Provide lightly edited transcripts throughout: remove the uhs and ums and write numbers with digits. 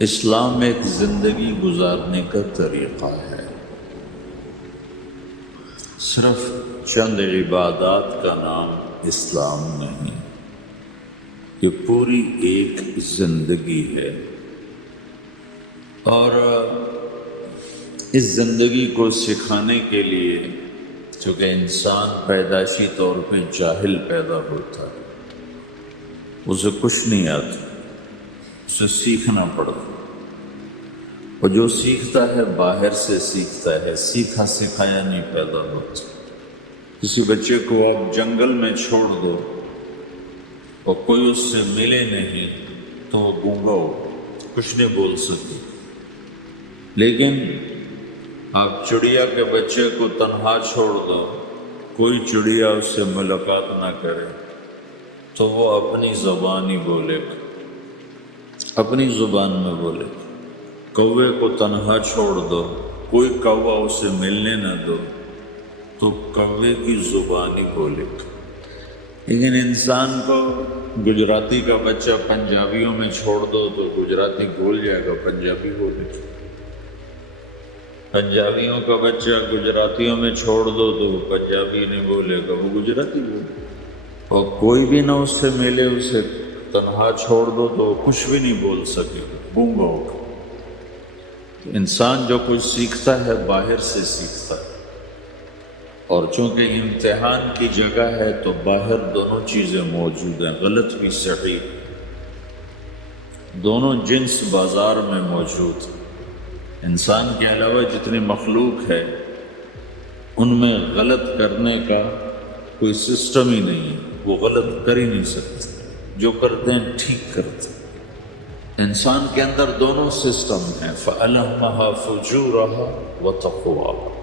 اسلام ایک زندگی گزارنے کا طریقہ ہے، صرف چند عبادات کا نام اسلام نہیں، یہ پوری ایک زندگی ہے۔ اور اس زندگی کو سکھانے کے لیے، چونکہ انسان پیدائشی طور پہ جاہل پیدا ہوتا ہے، اسے کچھ نہیں آتا، اسے سیکھنا پڑتا، اور جو سیکھتا ہے باہر سے سیکھتا ہے، سیکھا سکھایا نہیں پیدا ہوتا۔ کسی بچے کو آپ جنگل میں چھوڑ دو اور کوئی اس سے ملے نہیں تو وہ گونگا ہو، کچھ نہیں بول سکے۔ لیکن آپ چڑیا کے بچے کو تنہا چھوڑ دو، کوئی چڑیا اس سے ملاقات نہ کرے تو وہ اپنی زبان ہی بولے گا، اپنی زبان میں بولے گا۔ کوے کو تنہا چھوڑ دو، کوئی کوا اسے ملنے نہ دو تو کوے کی زبان ہی بولے گا۔ لیکن انسان کو گجراتی کا بچہ پنجابیوں میں چھوڑ دو تو گجراتی بھول جائے گا، پنجابی بولے گا۔ پنجابیوں کا بچہ گجراتیوں میں چھوڑ دو تو وہ پنجابی نہیں بولے گا، وہ گجراتی بولے گا۔ اور کوئی بھی نہ اس سے ملے، اسے تنہا چھوڑ دو تو وہ کچھ بھی نہیں بول سکے گا، گونگا ہوگا۔ انسان جو کچھ سیکھتا ہے باہر سے سیکھتا ہے، اور چونکہ امتحان کی جگہ ہے تو باہر دونوں چیزیں موجود ہیں، غلط بھی صحیح، دونوں جنس بازار میں موجود ہیں۔ انسان کے علاوہ جتنی مخلوق ہے ان میں غلط کرنے کا کوئی سسٹم ہی نہیں ہے، وہ غلط کر ہی نہیں سکتے، جو کرتے ہیں ٹھیک کرتے ہیں۔ انسان کے اندر دونوں سسٹم ہیں، فَأَلْهَمَهَا فُجُورَهَا وَتَقْوَاهَا،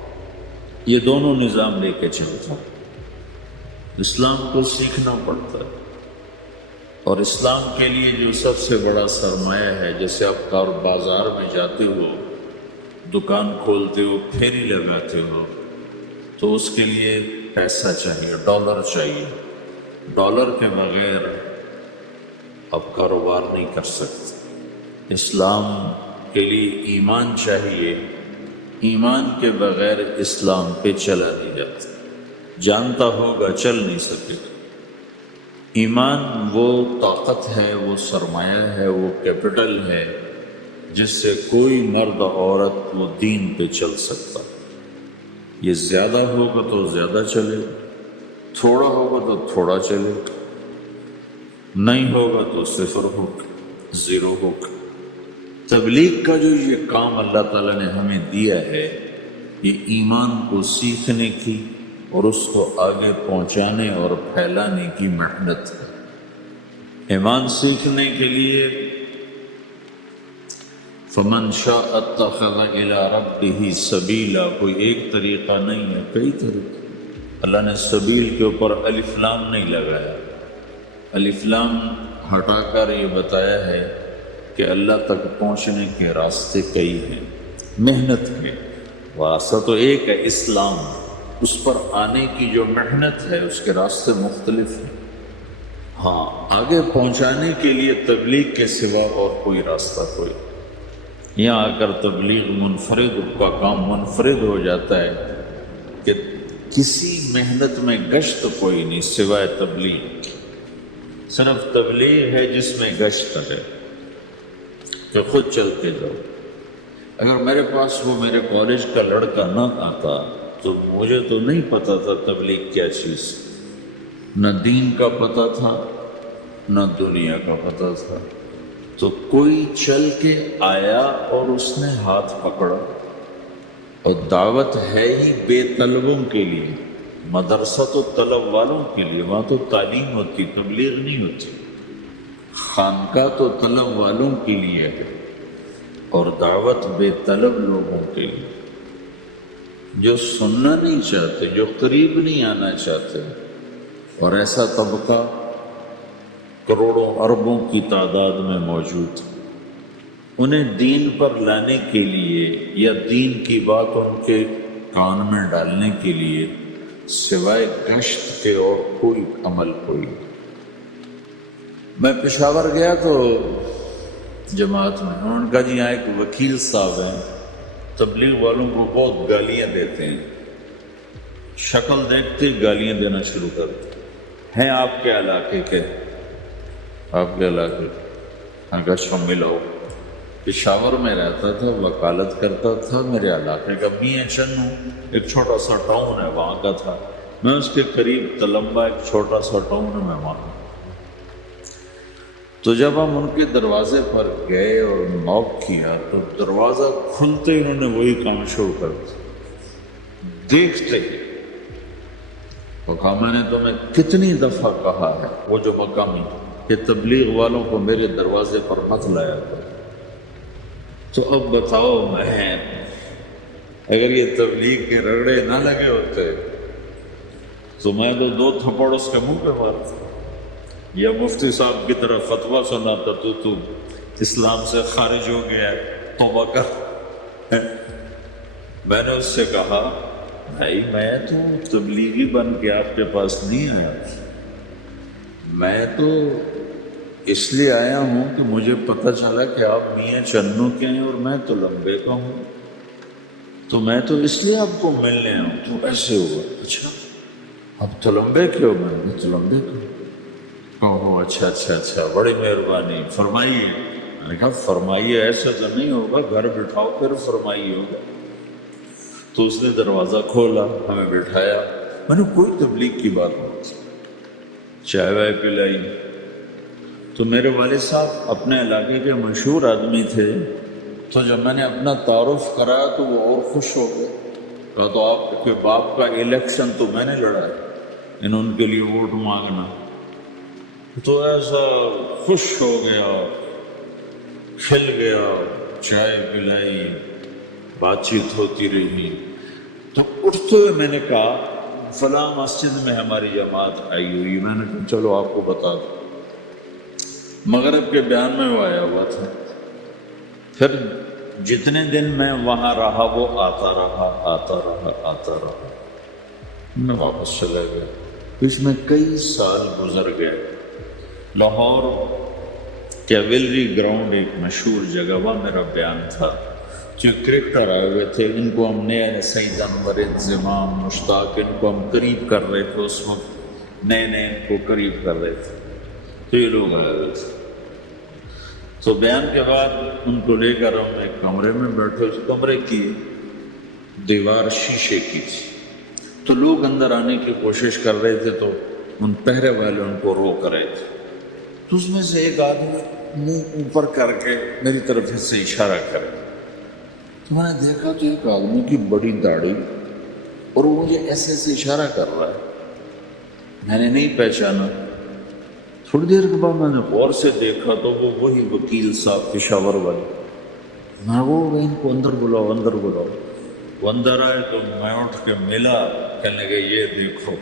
یہ دونوں نظام لے کے چلتا ہے۔ اسلام کو سیکھنا پڑتا ہے، اور اسلام کے لیے جو سب سے بڑا سرمایہ ہے، جیسے آپ بازار میں جاتے ہو، دکان کھولتے ہو، پھیری لگاتے ہو، تو اس کے لیے پیسہ چاہیے، ڈالر چاہیے۔ ڈالر کے بغیر آپ کاروبار نہیں کر سکتے۔ اسلام کے لیے ایمان چاہیے، ایمان کے بغیر اسلام پہ چلا نہیں جاتا، جانتا ہوگا چل نہیں سکے۔ ایمان وہ طاقت ہے، وہ سرمایہ ہے، وہ کیپٹل ہے جس سے کوئی مرد عورت وہ دین پہ چل سکتا۔ یہ زیادہ ہوگا تو زیادہ چلے گا، تھوڑا ہوگا تو تھوڑا چلے گا، نہیں ہوگا تو صفر ہوگا، زیرو ہوگا۔ تبلیغ کا جو یہ کام اللہ تعالیٰ نے ہمیں دیا ہے، یہ ایمان کو سیکھنے کی اور اس کو آگے پہنچانے اور پھیلانے کی محنت ہے۔ ایمان سیکھنے کے لیے فَمَنْ شَاءَ اتَّخَذَ إِلَىٰ رَبِّهِ سَبِيلًا، کوئی ایک طریقہ نہیں ہے، کئی طریقے۔ اللہ نے سبیل کے اوپر الف لام نہیں لگایا، الف لام ہٹا کر یہ بتایا ہے کہ اللہ تک پہنچنے کے راستے کئی ہیں، محنت کے راستہ تو ایک ہے اسلام، اس پر آنے کی جو محنت ہے اس کے راستے مختلف ہیں۔ ہاں، آگے پہنچانے کے لیے تبلیغ کے سوا اور کوئی راستہ کوئی، یہاں آ کر تبلیغ منفرد کا کام منفرد ہو جاتا ہے کہ کسی محنت میں گشت کوئی نہیں سوائے تبلیغ، صرف تبلیغ ہے جس میں گشت ہے کہ خود چلتے جاؤ۔ اگر میرے پاس وہ میرے کالج کا لڑکا نہ آتا تو مجھے تو نہیں پتا تھا تبلیغ کیا چیز، نہ دین کا پتہ تھا نہ دنیا کا پتہ تھا۔ تو کوئی چل کے آیا اور اس نے ہاتھ پکڑا، اور دعوت ہے ہی بے طلبوں کے لیے، مدرسہ تو طلب والوں کے لیے، وہاں تو تعلیم ہوتی، تبلیغ نہیں ہوتی۔ خانقاہ تو طلب والوں کے لیے ہے، اور دعوت بے طلب لوگوں کے لیے، جو سننا نہیں چاہتے، جو قریب نہیں آنا چاہتے۔ اور ایسا طبقہ کروڑوں اربوں کی تعداد میں موجود، انہیں دین پر لانے کے لیے یا دین کی بات ان کے کان میں ڈالنے کے لیے سوائے گشت کے اور کوئی عمل کوئی۔ میں پشاور گیا تو جماعت میں. انہوں نے کہا جی یہاں ایک وکیل صاحب ہیں، تبلیغ والوں کو بہت گالیاں دیتے ہیں، شکل دیکھتے گالیاں دینا شروع کرتے ہیں آپ کے علاقے کے؟ آپ کے علاقے کا شامل ہو. پشاور میں رہتا تھا، وکالت کرتا تھا، میرے علاقے کا میاں چنو ایک چھوٹا سا ٹاؤن ہے وہاں کا تھا، میں اس کے قریب تلمبا ایک چھوٹا سا ٹاؤن ہے میں وہاں. تو جب ہم ان کے دروازے پر گئے اور نوک کیا تو دروازہ کھلتے ہی انہوں نے وہی کام شروع کر دیا. دیکھتے ہی وہ کہا میں نے تمہیں کتنی دفعہ کہا ہے وہ جو مقامی کہ تبلیغ والوں کو میرے دروازے پر مت لایا کرو. تو اب بتاؤ میں اگر یہ تبلیغ کے رگڑے نہ لگے ہوتے تو میں تو 2 تھپڑ اس کے منہ پہ مارتا، یا مفتی صاحب کی طرح فتویٰ سناتا تو اسلام سے خارج ہو گیا ہے توبہ کر. میں نے اس سے کہا بھائی میں تو تبلیغی بن کے آپ کے پاس نہیں آیا، میں تو اس لیے آیا ہوں کہ مجھے پتہ چلا کہ آپ میاں چنو کے ہیں اور میں تلمبے کا ہوں، تو میں تو اس لیے آپ کو ملنے آیا ہوں. تو ایسے ہوا اچھا آپ تلمبے کے ہو؟ میں تلمبے کا ہوں. اوہ اچھا اچھا اچھا بڑی مہربانی فرمائیے. میں نے کہا فرمائیے ایسا تو نہیں ہوگا، گھر بٹھاؤ پھر فرمائیے ہوگا. تو اس نے دروازہ کھولا، ہمیں بٹھایا، میں نے کوئی تبلیغ کی بات نہیں کی، چائے وائے پلائی. تو میرے والد صاحب اپنے علاقے کے مشہور آدمی تھے، تو جب میں نے اپنا تعارف کرایا تو وہ اور خوش ہو گئے. کہا تو آپ کے باپ کا الیکشن تو میں نے لڑا ہے، ان کے لیے ووٹ مانگنا. تو ایسا خوش ہو گیا، کھل گیا، چائے پلائی، بات چیت ہوتی رہی. تو اٹھتے ہوئے میں نے کہا فلاں مسجد میں ہماری جماعت آئی ہوئی. میں نے کہا چلو آپ کو بتا دوں. مغرب کے بیان میں وہ آیا ہوا تھا. پھر جتنے دن میں وہاں رہا وہ آتا رہا آتا رہا آتا رہا. میں واپس چلا گیا. اس میں کئی سال گزر گئے. لاہور کیولری گراؤنڈ ایک مشہور جگہ، وہاں میرا بیان تھا. جو کرکٹر آئے ہوئے تھے ان کو ہم نئے سعید انور، انضمام، مشتاق، ان کو ہم قریب کر رہے تھے. اس وقت نئے نئے ان کو قریب کر رہے تھے. تو یہ لوگ آئے ہوئے تھے. تو بیان کے بعد ان کو لے کر ہم ایک کمرے میں بیٹھے. اس کمرے کی دیوار شیشے کی تھی، تو لوگ اندر آنے کی کوشش کر رہے تھے تو ان پہرے والے ان کو روک رہے تھے. تو اس میں سے ایک آدمی منہ اوپر کر کے میری طرف سے اشارہ کرے. تو میں نے دیکھا تو ایک آدمی کی بڑی داڑھی اور وہ مجھے ایسے ایسے اشارہ کر رہا ہے. میں نے نہیں پہچانا. تھوڑی دیر کے بعد میں نے غور سے دیکھا تو وہ وہی وکیل صاحب پشاور والے. میں وہ ان کو اندر بلاؤ اندر بلاؤ. وہ اندر آئے تو میں اٹھ کے ملا، کہنے لگے یہ دیکھو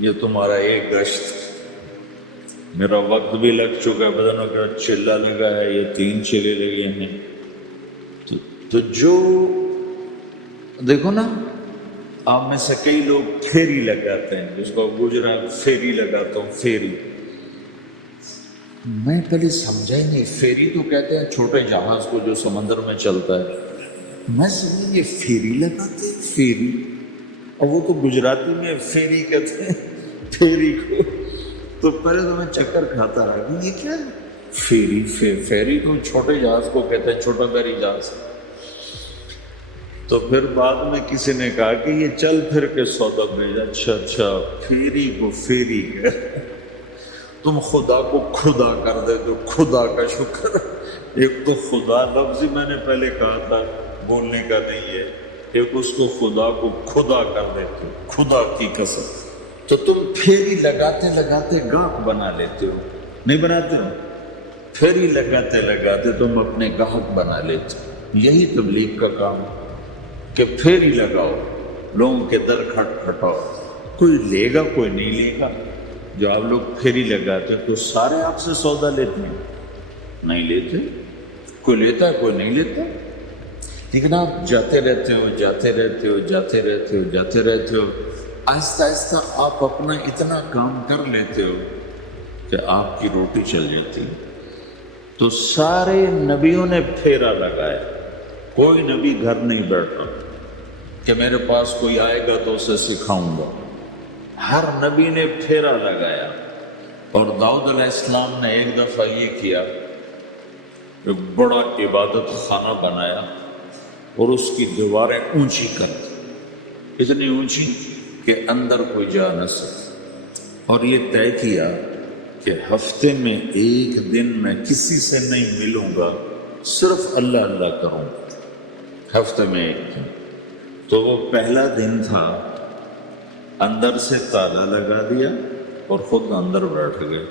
یہ تمہارا ایک گشت، میرا وقت بھی لگ چکا ہے، بدنوں کا چلہ لگا ہے، یہ 3 چلے لگے ہیں. تو جو دیکھو نا آپ میں سے کئی لوگ پھیری لگاتے ہیں، جس کو گجرات پھیری لگاتا ہوں. پھیری میں پہلے سمجھا ہی نہیں. پھیری تو کہتے ہیں چھوٹے جہاز کو جو سمندر میں چلتا ہے. میں سمجھا یہ پھیری لگاتے ہیں پھیری، اور وہ تو گجراتی میں پھیری کہتے ہیں پھیری کو. تو پہلے تو میں چکر کھاتا رہا کہ یہ کیا ہے پھیری. پھیری تو چھوٹے جہاز کو کہتے ہیں، چھوٹا بحری جہاز. تو پھر بعد میں کسی نے کہا کہ یہ چل پھر کے سودا بھیجا. اچھا اچھا پھیری کو پھیری ہے. تم خدا کو خدا کر دے تو خدا کا شکر. ایک تو خدا لفظ ہی میں نے پہلے کہا تھا بولنے کا نہیں ہے، ایک اس کو خدا کو خدا کر دیتے خدا کی قسم. تو تم پھیری لگاتے لگاتے گاہک بنا لیتے ہو، نہیں بناتے ہو؟ پھیری لگاتے لگاتے تم اپنے گاہک بنا لیتے ہو. یہی تبلیغ کا کام کہ پھیری لگاؤ، لوگوں کے در کھٹکھٹاؤ. کوئی لے گا کوئی نہیں لے گا. جو آپ لوگ پھیری لگاتے تو سارے آپ سے سودا لیتے ہیں؟ نہیں لیتے. کوئی لیتا ہے کوئی نہیں لیتا. لیکن آپ جاتے رہتے ہو جاتے رہتے ہو جاتے رہتے ہو جاتے رہتے ہو. آہستہ آہستہ آپ اپنا اتنا کام کر لیتے ہو کہ آپ کی روٹی چل جاتی ہے. تو سارے نبیوں نے پھیرا لگایا، کوئی نبی گھر نہیں بیٹھا کہ میرے پاس کوئی آئے گا تو اسے سکھاؤں گا، ہر نبی نے پھیرا لگایا۔ اور داؤد علیہ السلام نے ایک دفعہ یہ کیا، ایک بڑا عبادت خانہ بنایا اور اس کی دیواریں اونچی کر دی، اتنی اونچی کہ اندر کوئی جا نہ سکے، اور یہ طے کیا کہ ہفتے میں ایک دن میں کسی سے نہیں ملوں گا، صرف اللہ اللہ کروں گا، ہفتے میں ایک دن۔ تو وہ پہلا دن تھا، اندر سے تالا لگا دیا اور خود اندر بیٹھ گئے،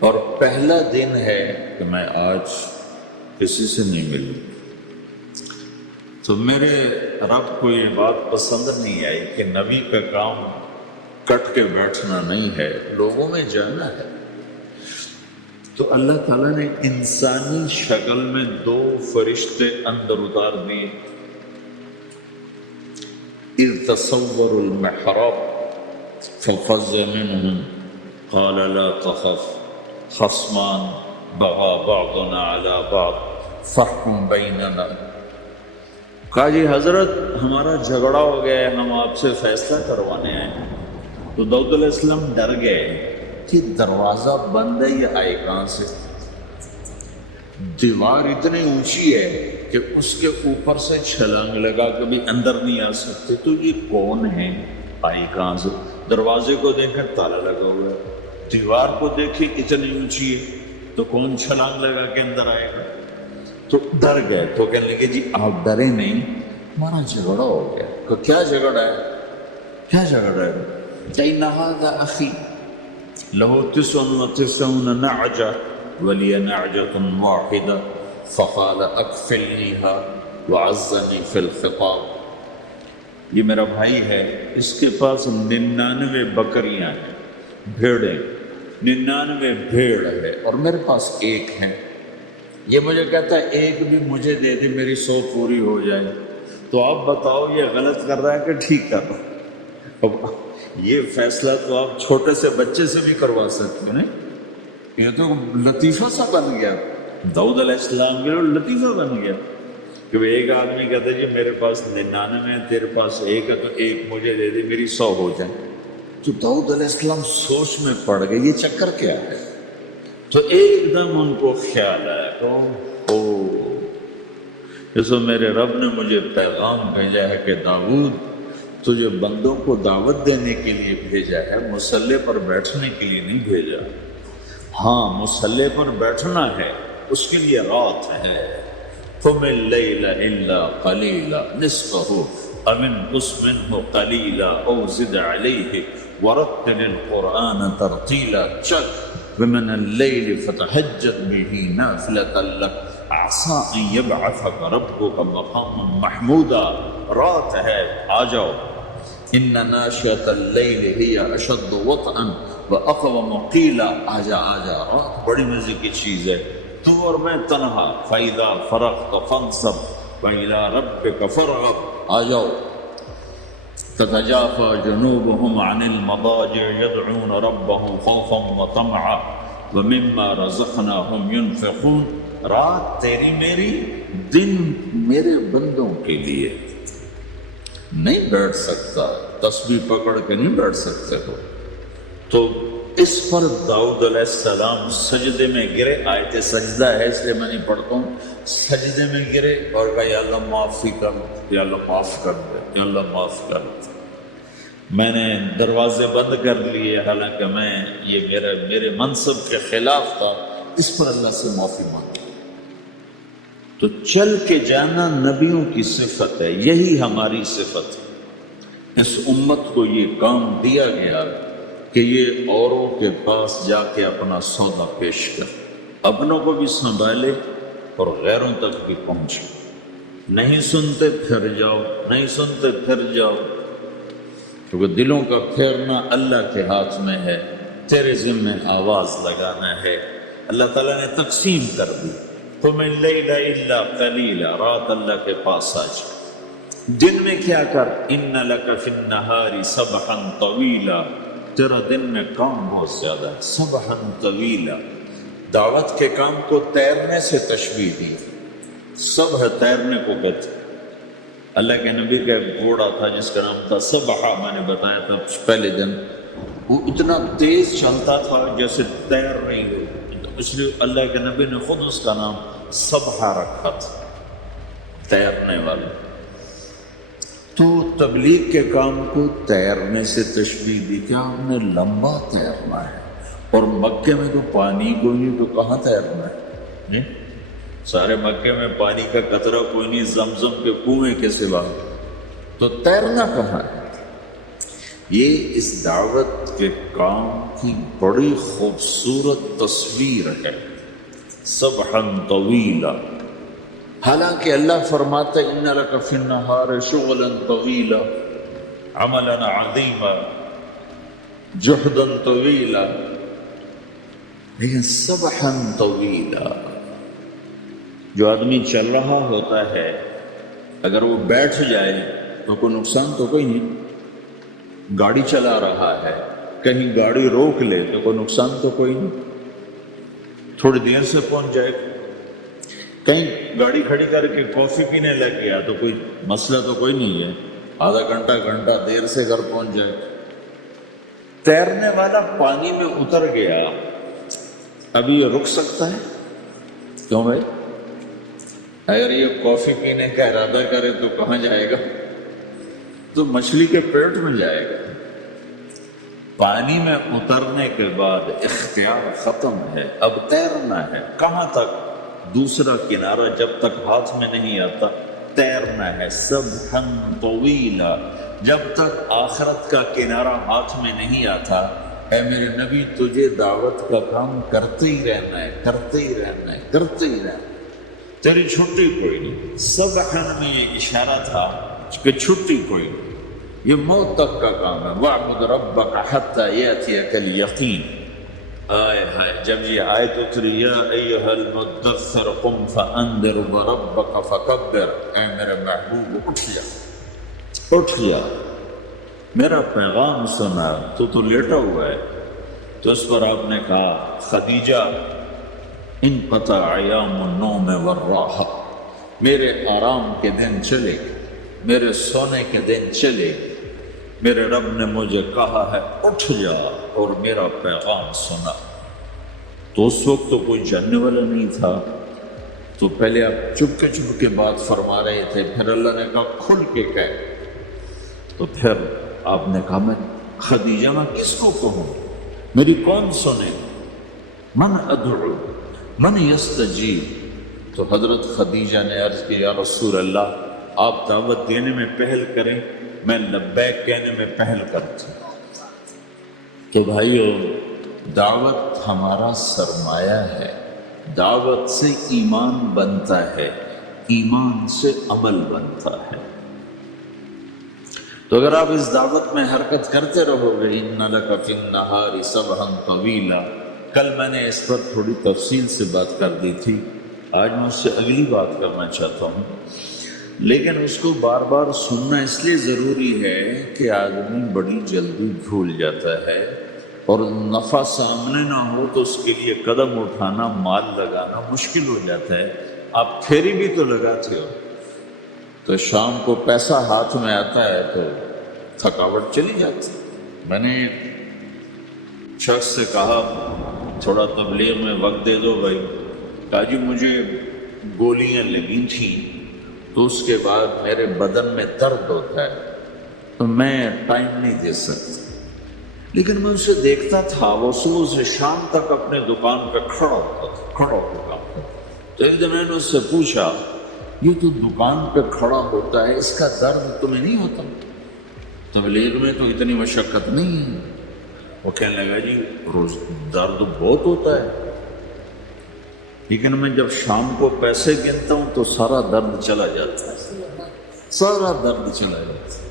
اور پہلا دن ہے کہ میں آج کسی سے نہیں ملوں۔ تو میرے رب کو یہ بات پسند نہیں آئی کہ نبی کا کام کٹ کے بیٹھنا نہیں ہے، لوگوں میں جانا ہے۔ تو اللہ تعالیٰ نے انسانی شکل میں 2 فرشتے اندر اتار دیے۔ اذ تصور المحراب ففزع منهم قال لا تخف خصمان بغى بعضنا على بعض فاحكم بيننا۔ کہا جی حضرت ہمارا جھگڑا ہو گیا ہے، ہم آپ سے فیصلہ کروانے آئے۔ تو داؤد علیہ السلام ڈر گئے کہ دروازہ بند ہے، یہ آئے کہاں سے؟ دیوار اتنی اونچی ہے کہ اس کے اوپر سے چھلانگ لگا کبھی اندر نہیں آ سکتے، تو یہ کون ہے، آئی کہاں سے؟ دروازے کو دیکھیں تالا لگا ہوا ہے، دیوار کو دیکھیں اتنی اونچی ہے، تو کون چھلانگ لگا کے اندر آئے گا؟ تو ڈر گئے۔ تو کہنے لگے جی آپ ڈرے نہیں، ہمارا جھگڑا ہو گیا۔ تو کیا جھگڑا ہے؟ کیا جھگڑا ہے؟ إن هذا أخي له 99 نعجة ولي نعجة واحدة فقال أكفلنيها وعزني في الخطاب۔ یہ میرا بھائی ہے، اس کے پاس 99 بکریاں ہیں، بھیڑیں، 99 بھیڑ ہے، اور میرے پاس ایک ہے۔ یہ مجھے کہتا ہے ایک بھی مجھے دے دے، میری 100 پوری ہو جائے۔ تو آپ بتاؤ یہ غلط کر رہا ہے کہ ٹھیک کر رہا ہے؟ اب یہ فیصلہ تو آپ چھوٹے سے بچے سے بھی کروا سکتے ہیں۔ یہ تو لطیفہ سا بن گیا، داؤد علیہ السلام کے لیے لطیفہ بن گیا کہ ایک آدمی کہتا ہے جی میرے پاس 99 ہے، تیرے پاس ایک ہے، تو ایک مجھے دے دے، میری 100 ہو جائے۔ تو داؤد علیہ السلام سوچ میں پڑ گئے یہ چکر کیا ہے۔ تو ایک دم ان کو خیال آیا کہ جیسے میرے رب نے مجھے پیغام بھیجا ہے کہ داؤد تجھے بندوں کو دعوت دینے کے لیے بھیجا ہے، مصلی پر بیٹھنے کے لیے نہیں بھیجا۔ ہاں مصلی پر بیٹھنا ہے، اس کے لیے رات ہے۔ قم اللیل الا قلیلا نصفہ او انقص منہ قلیلا او زد علیہ ورتل القرآن ترتیلا۔ چل ومن اللیل فتہجد بہ نافلۃ لک عسیٰ ان یبعثک ربک مقاما محمودا۔ رات ہے، آ جاؤ۔ ان ناشئۃ اللیل ہی اشد وطئا واقوم قیلا۔ آجا آجا، رات بڑی مزے کی چیز ہے، تو اور میں تنہا۔ فاذا فرغت فانصب والى ربک فارغب۔ آ جاؤ۔ تتجافى جنوبهم عن المضاجع يدعون ربهم خوفا وطمعا ومما رزقناهم ينفقون۔ رات تیری میری، دن میرے بندوں کے لیے۔ نہیں بیٹھ سکتا، تسبیح پکڑ کے نہیں بیٹھ سکتے ہو۔ تو اس پر داؤد علیہ السلام سجدے میں گرے۔ آیت سجدہ ہے اس لیے میں نہیں پڑھتا ہوں۔ سجدے میں گرے اور کہا یا اللہ معافی کر، یا اللہ معاف کر دے، یا اللہ معاف کر دے۔ میں نے دروازے بند کر لیے، حالانکہ میں یہ میرے منصب کے خلاف تھا، اس پر اللہ سے معافی مانگی۔ تو چل کے جانا نبیوں کی صفت ہے، یہی ہماری صفت ہے۔ اس امت کو یہ کام دیا گیا کہ یہ اوروں کے پاس جا کے اپنا سودا پیش کر، اپنوں کو بھی سنبھالے اور غیروں تک بھی پہنچے۔ نہیں سنتے پھر جاؤ، نہیں سنتے پھر جاؤ، کیونکہ دلوں کا پھیرنا اللہ کے ہاتھ میں ہے، تیرے ذمہ آواز لگانا ہے۔ اللہ تعالیٰ نے تقسیم کر دی۔ قم اللیل الا قلیلا، رات اللہ کے پاس آ جا۔ دن میں کیا کر، ان لک فی النہار سبحا طویلا، تیرا دن میں کام بہت زیادہ ہے۔ سبحا طویلا، دعوت کے کام کو تیرنے سے تشبیہ دی. سب ہے تیرنے کو کہتے. اللہ کے نبی کا ایک گھوڑا تھا جس کا نام تھا سبحہ، میں نے بتایا تھا پہلے دن. وہ اتنا تیز چلتا تھا جیسے تیر رہی ہو، اس لیے اللہ کے نبی نے خود اس کا نام سبحہ رکھا تھا، تیرنے والا. تو تبلیغ کے کام کو تیرنے سے تشبیہ دی. کیا ہم نے لمبا تیرنا ہے، اور مکے میں تو پانی کوئی نہیں، تو کہاں تیرنا ہے؟ سارے مکے میں پانی کا قطرہ کوئی نہیں، زمزم کے کنویں کے سوا، تو تیرنا کہاں ہے؟ یہ اس دعوت کے کام کی بڑی خوبصورت تصویر ہے. سبحا طویلا. حالانکہ اللہ فرماتا ہے ان لک فی النہار شغلا طویلا عملا عظیما جہدا طویلا، لیکن سبحا طویلا. جو آدمی چل رہا ہوتا ہے اگر وہ بیٹھ جائے تو کوئی نقصان تو کوئی نہیں. گاڑی چلا رہا ہے، کہیں گاڑی روک لے تو کوئی نقصان تو کوئی نہیں، تھوڑی دیر سے پہنچ جائے. کہیں گاڑی کھڑی کر کے کافی پینے لگ گیا تو کوئی مسئلہ تو کوئی نہیں ہے، آدھا گھنٹہ دیر سے گھر پہنچ جائے. تیرنے والا پانی میں اتر گیا، ابھی یہ رک سکتا ہے؟ کیوں بھائی؟ اگر یہ کافی پینے کا ارادہ کرے تو کہاں جائے گا؟ تو مچھلی کے پیٹ میں جائے گا. پانی میں اترنے کے بعد اختیار ختم ہے، اب تیرنا ہے. کہاں تک؟ دوسرا کنارہ جب تک ہاتھ میں نہیں آتا تیرنا ہے. سبحا طویلا. جب تک آخرت کا کنارہ ہاتھ میں نہیں آتا، اے میرے نبی تجھے دعوت کا کام کرتے ہی رہنا ہے، کرتے ہی رہنا ہے، کرتے ہی رہنا ہے، تیری چھٹی کوئی نہیں. سبحا میں یہ اشارہ تھا کہ چھٹی کوئی نہیں، یہ موت تک کا کام ہے. وَاعْبُدْ رَبَّكَ حَتَّى يَأْتِيَكَ الْيَقِينُ. آئے ہائے، جب یہ آیت اتری یا ایھا المدثر قم فانذر وربک فکبر، اے میرے محبوب اٹھ جا، اٹھ جا، میرا پیغام سنا. تو لیٹا ہوا ہے. تو اس پر آپ نے کہا خدیجہ انقطع ایام النوم والراحہ، میرے آرام کے دن چلے، میرے سونے کے دن چلے. میرے رب نے مجھے کہا ہے اٹھ جا اور میرا پیغام سنا. تو اس وقت تو کوئی جاننے والا نہیں تھا، تو پہلے آپ چپ کے بات فرما رہے تھے، پھر اللہ نے کہا کھل کے کہہ. تو پھر آپ نے کہا میں خدیجہ میں کس کو کہوں، میری کون سنے؟ من ادعو من یستجیب. تو حضرت خدیجہ نے عرض کی یا رسول اللہ آپ دعوت دینے میں پہل کریں، میں لبیک کہنے میں پہل کرتا ہوں. تو بھائیو، دعوت ہمارا سرمایہ ہے. دعوت سے ایمان بنتا ہے، ایمان سے عمل بنتا ہے. تو اگر آپ اس دعوت میں حرکت کرتے رہو گے، ان لک فی النہار سبحا طویلا. کل میں نے اس پر تھوڑی تفصیل سے بات کر دی تھی، آج میں اس سے اگلی بات کرنا چاہتا ہوں. لیکن اس کو بار بار سننا اس لیے ضروری ہے کہ آدمی بڑی جلدی بھول جاتا ہے، اور نفع سامنے نہ ہو تو اس کے لیے قدم اٹھانا، مال لگانا مشکل ہو جاتا ہے. آپ پھیری بھی تو لگاتے ہو، تو شام کو پیسہ ہاتھ میں آتا ہے تو تھکاوٹ چلی جاتی. میں نے شخص سے کہا تھوڑا تبلیغ میں وقت دے دو بھائی. کہا جی مجھے گولیاں لگی تھیں تو اس کے بعد میرے بدن میں درد ہوتا ہے، تو میں ٹائم نہیں دے سکتا. لیکن میں اسے دیکھتا تھا، وہ صبح سے شام تک اپنے دکان پہ کھڑا ہوتا تھا، کھڑا ہوتا. تو ایک دن میں نے اس سے پوچھا یہ تو دکان پہ کھڑا ہوتا ہے، اس کا درد تمہیں نہیں ہوتا؟ تبلیغ میں تو اتنی مشقت نہیں ہے. وہ کہنے لگا جی روز درد بہت ہوتا ہے، لیکن میں جب شام کو پیسے گنتا ہوں تو سارا درد چلا جاتا ہے، سارا درد چلا جاتا ہے.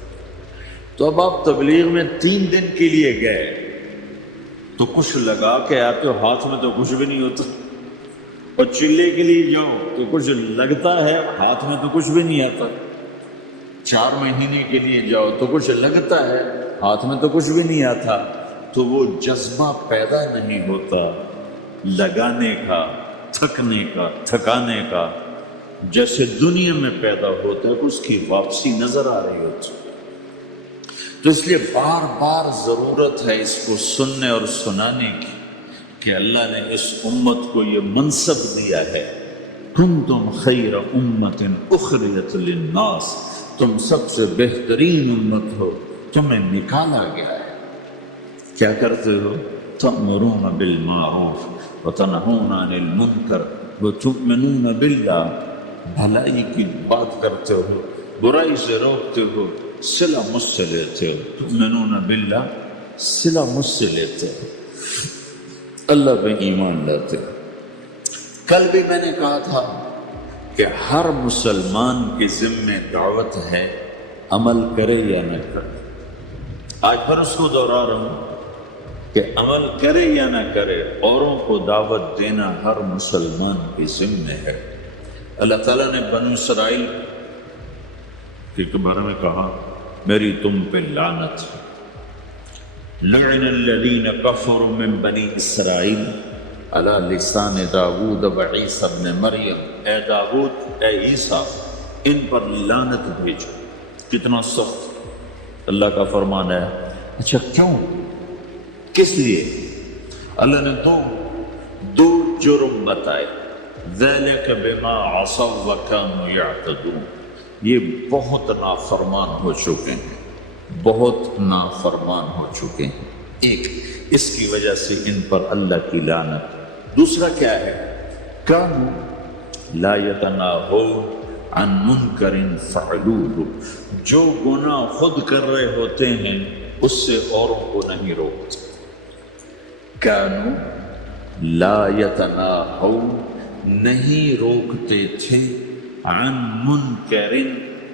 تو اب آپ تبلیغ میں 3 دن کے لیے گئے تو کچھ لگا کے آتے ہو، ہاتھ میں تو کچھ بھی نہیں ہوتا. اور چلے کے لیے جاؤ تو کچھ لگتا ہے، ہاتھ میں تو کچھ بھی نہیں آتا. 4 مہینے کے لیے جاؤ تو کچھ لگتا ہے، ہاتھ میں تو کچھ بھی نہیں آتا. تو وہ جذبہ پیدا نہیں ہوتا، لگانے کا، تھکنے کا، تھکانے کا، جیسے دنیا میں پیدا ہوتا ہے اس کی واپسی نظر آ رہی ہوتی ہے۔ تو اس لیے بار بار ضرورت ہے اس کو سننے اور سنانے کی کہ اللہ نے اس امت کو یہ منصب دیا ہے، کنتم خیر امت اخرجت للناس، تم سب سے بہترین امت ہو، تمہیں نکالا گیا ہے۔ کیا کرتے ہو؟ تأمرون بالمعروف وتنہون عن المنکر وتؤمنون باللہ، بھلائی کی بات کرتے ہو، برائی سے روکتے ہو، صلہ مجھ سے لیتے ہو، تؤمنون باللہ، صلہ مجھ سے لیتے ہو، اللہ پہ ایمان لاتے ہو۔ کل بھی میں نے کہا تھا کہ ہر مسلمان کے ذمہ دعوت ہے، عمل کرے یا نہ کرے۔ آج پھر اس کو دوہرا رہا ہوں کہ عمل کرے یا نہ کرے، اوروں کو دعوت دینا ہر مسلمان کے ذمہ ہے۔ اللہ تعالیٰ نے بنو اسرائیل کے بارے میں کہا میری تم پہ لعنت ہے، لعن الذین کفروا من بنی اسرائیل علی لسان داود و عیسیٰ ابن مریم، اے داود، اے عیسیٰ، ان پر لعنت بھیجو۔ کتنا سخت اللہ کا فرمان ہے۔ اچھا کیوں؟ کس لیے؟ اللہ نے دو جرم بتائے، ذَلِكَ بِمَا عَصَوْا وَكَانُوا يَعْتَدُونَ، یہ بہت نافرمان ہو چکے ہیں، بہت نافرمان ہو چکے ہیں۔ ایک اس کی وجہ سے ان پر اللہ کی لعنت۔ دوسرا کیا ہے؟ كَانُوا لَا يَتَنَاهَوْنَ عَن مُنْكَرٍ فَعَلُوهُ، جو گناہ خود کر رہے ہوتے ہیں اس سے اوروں کو نہیں روکتے۔ كَانُوا لَا يَتَنَاهَوْنَ، نہیں روکتے تھے، عن منکرن،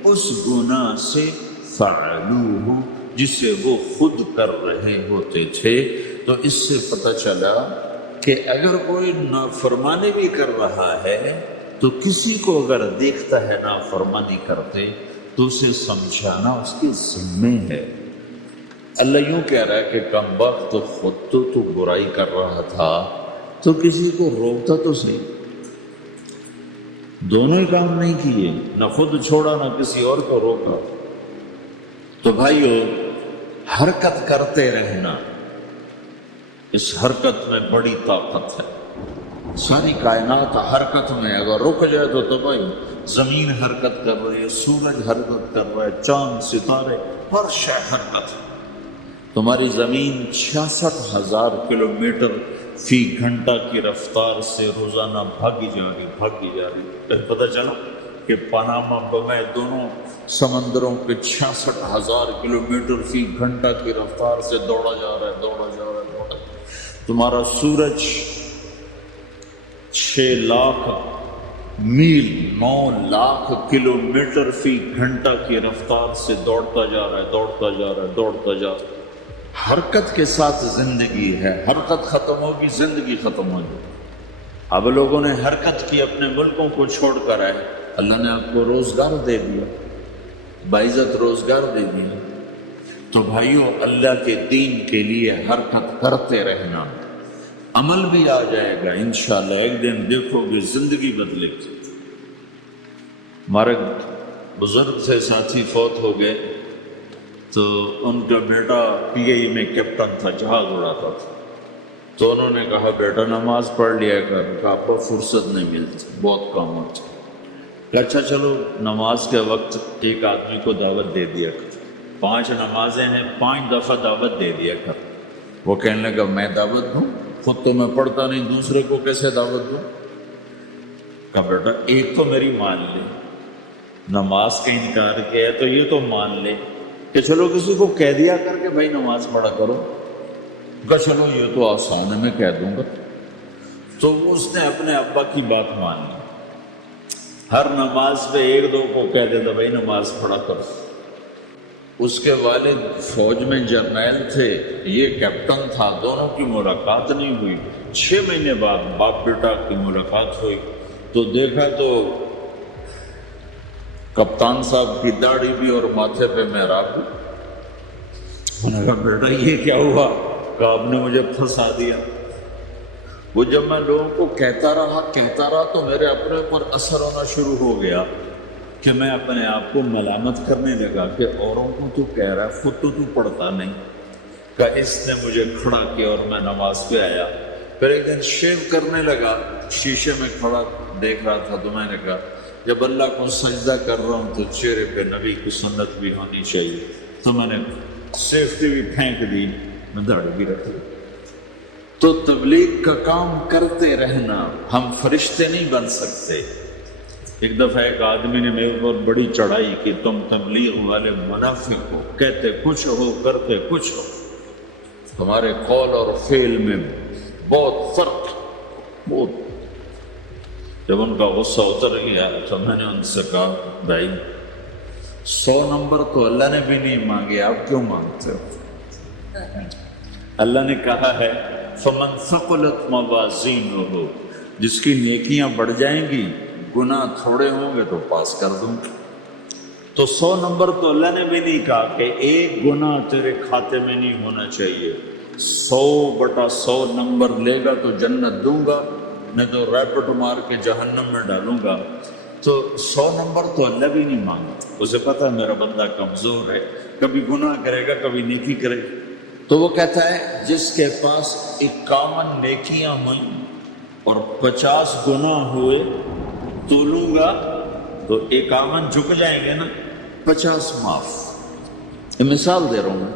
اس گناہ سے، فعلوہ، جسے وہ خود کر رہے ہوتے تھے۔ تو اس سے پتہ چلا کہ اگر کوئی نافرمانی بھی کر رہا ہے تو کسی کو اگر دیکھتا ہے نافرمانی کرتے تو اسے سمجھانا اس کے ذمہ ہے۔ اللہ یوں کہہ رہا ہے کہ کم وقت خود تو برائی کر رہا تھا تو کسی کو روکتا تو صحیح، دونوں ہی کام نہیں کیے، نہ خود چھوڑا نہ کسی اور کو روکا۔ تو بھائیو، حرکت کرتے رہنا، اس حرکت میں بڑی طاقت ہے۔ ساری کائنات حرکت میں، اگر رک جائے تو تباہی۔ زمین حرکت کر رہی ہے، سورج حرکت کر رہا ہے، چاند، ستارے، ہر شے حرکت ہے۔ تمہاری زمین 66,000 کلومیٹر فی گھنٹہ کی رفتار سے روزانہ بھاگی جا رہی۔ پتہ چلا کہ پاناما بمبئی دونوں سمندروں کے 66,000 کلومیٹر فی گھنٹہ کی رفتار سے دوڑا جا رہا ہے۔ تمہارا سورج 6 لاکھ میل 9 لاکھ کلومیٹر فی گھنٹہ کی رفتار سے دوڑتا جا رہا ہے۔ حرکت کے ساتھ زندگی ہے، حرکت ختم ہوگی زندگی ختم ہوگی۔ اب لوگوں نے حرکت کی، اپنے ملکوں کو چھوڑ کر آئے، اللہ نے آپ کو روزگار دے دیا، باعزت روزگار دے دیا۔ تو بھائیوں، اللہ کے دین کے لیے حرکت کرتے رہنا، عمل بھی آ جائے گا انشاءاللہ، ایک دن دیکھو گے زندگی بدلے گی۔ ہمارے بزرگ سے ساتھی فوت ہو گئے تو ان کا بیٹا پی آئی میں کیپٹن تھا، جہاز اڑاتا تھا۔ تو انہوں نے کہا بیٹا نماز پڑھ لیا کر، کہا آپ کو فرصت نہیں ملتی، بہت کام ہوتا۔ اچھا چلو نماز کے وقت ایک آدمی کو دعوت دے دیا کر، 5 نمازیں ہیں، 5 دفعہ دعوت دے دیا کر۔ وہ کہنے لگا میں دعوت دوں؟ خود تو میں پڑھتا نہیں، دوسرے کو کیسے دعوت دوں؟ کہا بیٹا ایک تو میری مان لے، نماز کا انکار کیا ہے تو یہ تو مان لے کہ چلو کسی کو کہہ دیا کر کے بھائی نماز پڑھا کرو۔ کہا چلو یہ تو آسان ہے، میں کہہ دوں گا۔ تو اس نے اپنے ابا کی بات مان لی، ہر نماز پہ 1-2 کو کہہ دیتا بھائی نماز پڑھا کرو۔ اس کے والد فوج میں جرنیل تھے، یہ کیپٹن تھا، دونوں کی ملاقات نہیں ہوئی۔ 6 مہینے بعد باپ بیٹا کی ملاقات ہوئی تو دیکھا تو کپتان صاحب کی داڑھی بھی اور ماتھے پہ محراب بھی۔ انہوں نے کہا بیٹا یہ کیا ہوا؟ کہا آپ نے مجھے پھنسا دیا۔ وہ جب میں لوگوں کو کہتا رہا تو میرے اپنے اوپر اثر ہونا شروع ہو گیا کہ میں اپنے آپ کو ملامت کرنے لگا کہ اوروں کو تو کہہ رہا ہے، خود تو پڑھتا نہیں۔ کہ اس نے مجھے کھڑا کیا اور میں نماز پہ آیا۔ پھر ایک دن شیو کرنے لگا، شیشے میں کھڑا دیکھ رہا تھا، تو میں نے کہا جب اللہ کو سجدہ کر رہا ہوں تو چہرے پہ نبی کی سنت بھی ہونی چاہیے، تو میں نے سیفٹی بھی پھینک دی، میں داڑھی بھی رکھ لی۔ تو تبلیغ کا کام کرتے رہنا، ہم فرشتے نہیں بن سکتے۔ ایک دفعہ ایک آدمی نے میرے اوپر بڑی چڑھائی کہ تم تبلیغ والے منافق ہو، کہتے کچھ ہو کرتے کچھ ہو، تمہارے قول اور فعل میں بہت فرق بہت۔ جب ان کا غصہ اتر گیا تو میں نے ان سے کہا بھائی 100 نمبر تو اللہ نے بھی نہیں مانگے، آپ کیوں مانگتے ہو؟ اللہ نے کہا ہے فمن ثقلت موازینہ، جس کی نیکیاں بڑھ جائیں گی گناہ تھوڑے ہوں گے تو پاس کر دوں گا۔ تو 100 نمبر تو اللہ نے بھی نہیں کہا کہ ایک گناہ تیرے کھاتے میں نہیں ہونا چاہیے، 100/100 نمبر لے گا تو جنت دوں گا، نہیں تو ریپٹ مار کے جہنم میں ڈالوں گا۔ تو 100 نمبر تو اللہ بھی نہیں مانگتا، اسے پتہ ہے میرا بندہ کمزور ہے، کبھی گناہ کرے گا کبھی نیکی کرے گا۔ تو وہ کہتا ہے جس کے پاس 51 نیکیاں ہوئیں اور 50 گناہ ہوئے تو لوں گا، تو 51 جھک جائیں گے نا، 50 معاف۔ یہ مثال دے رہا ہوں میں۔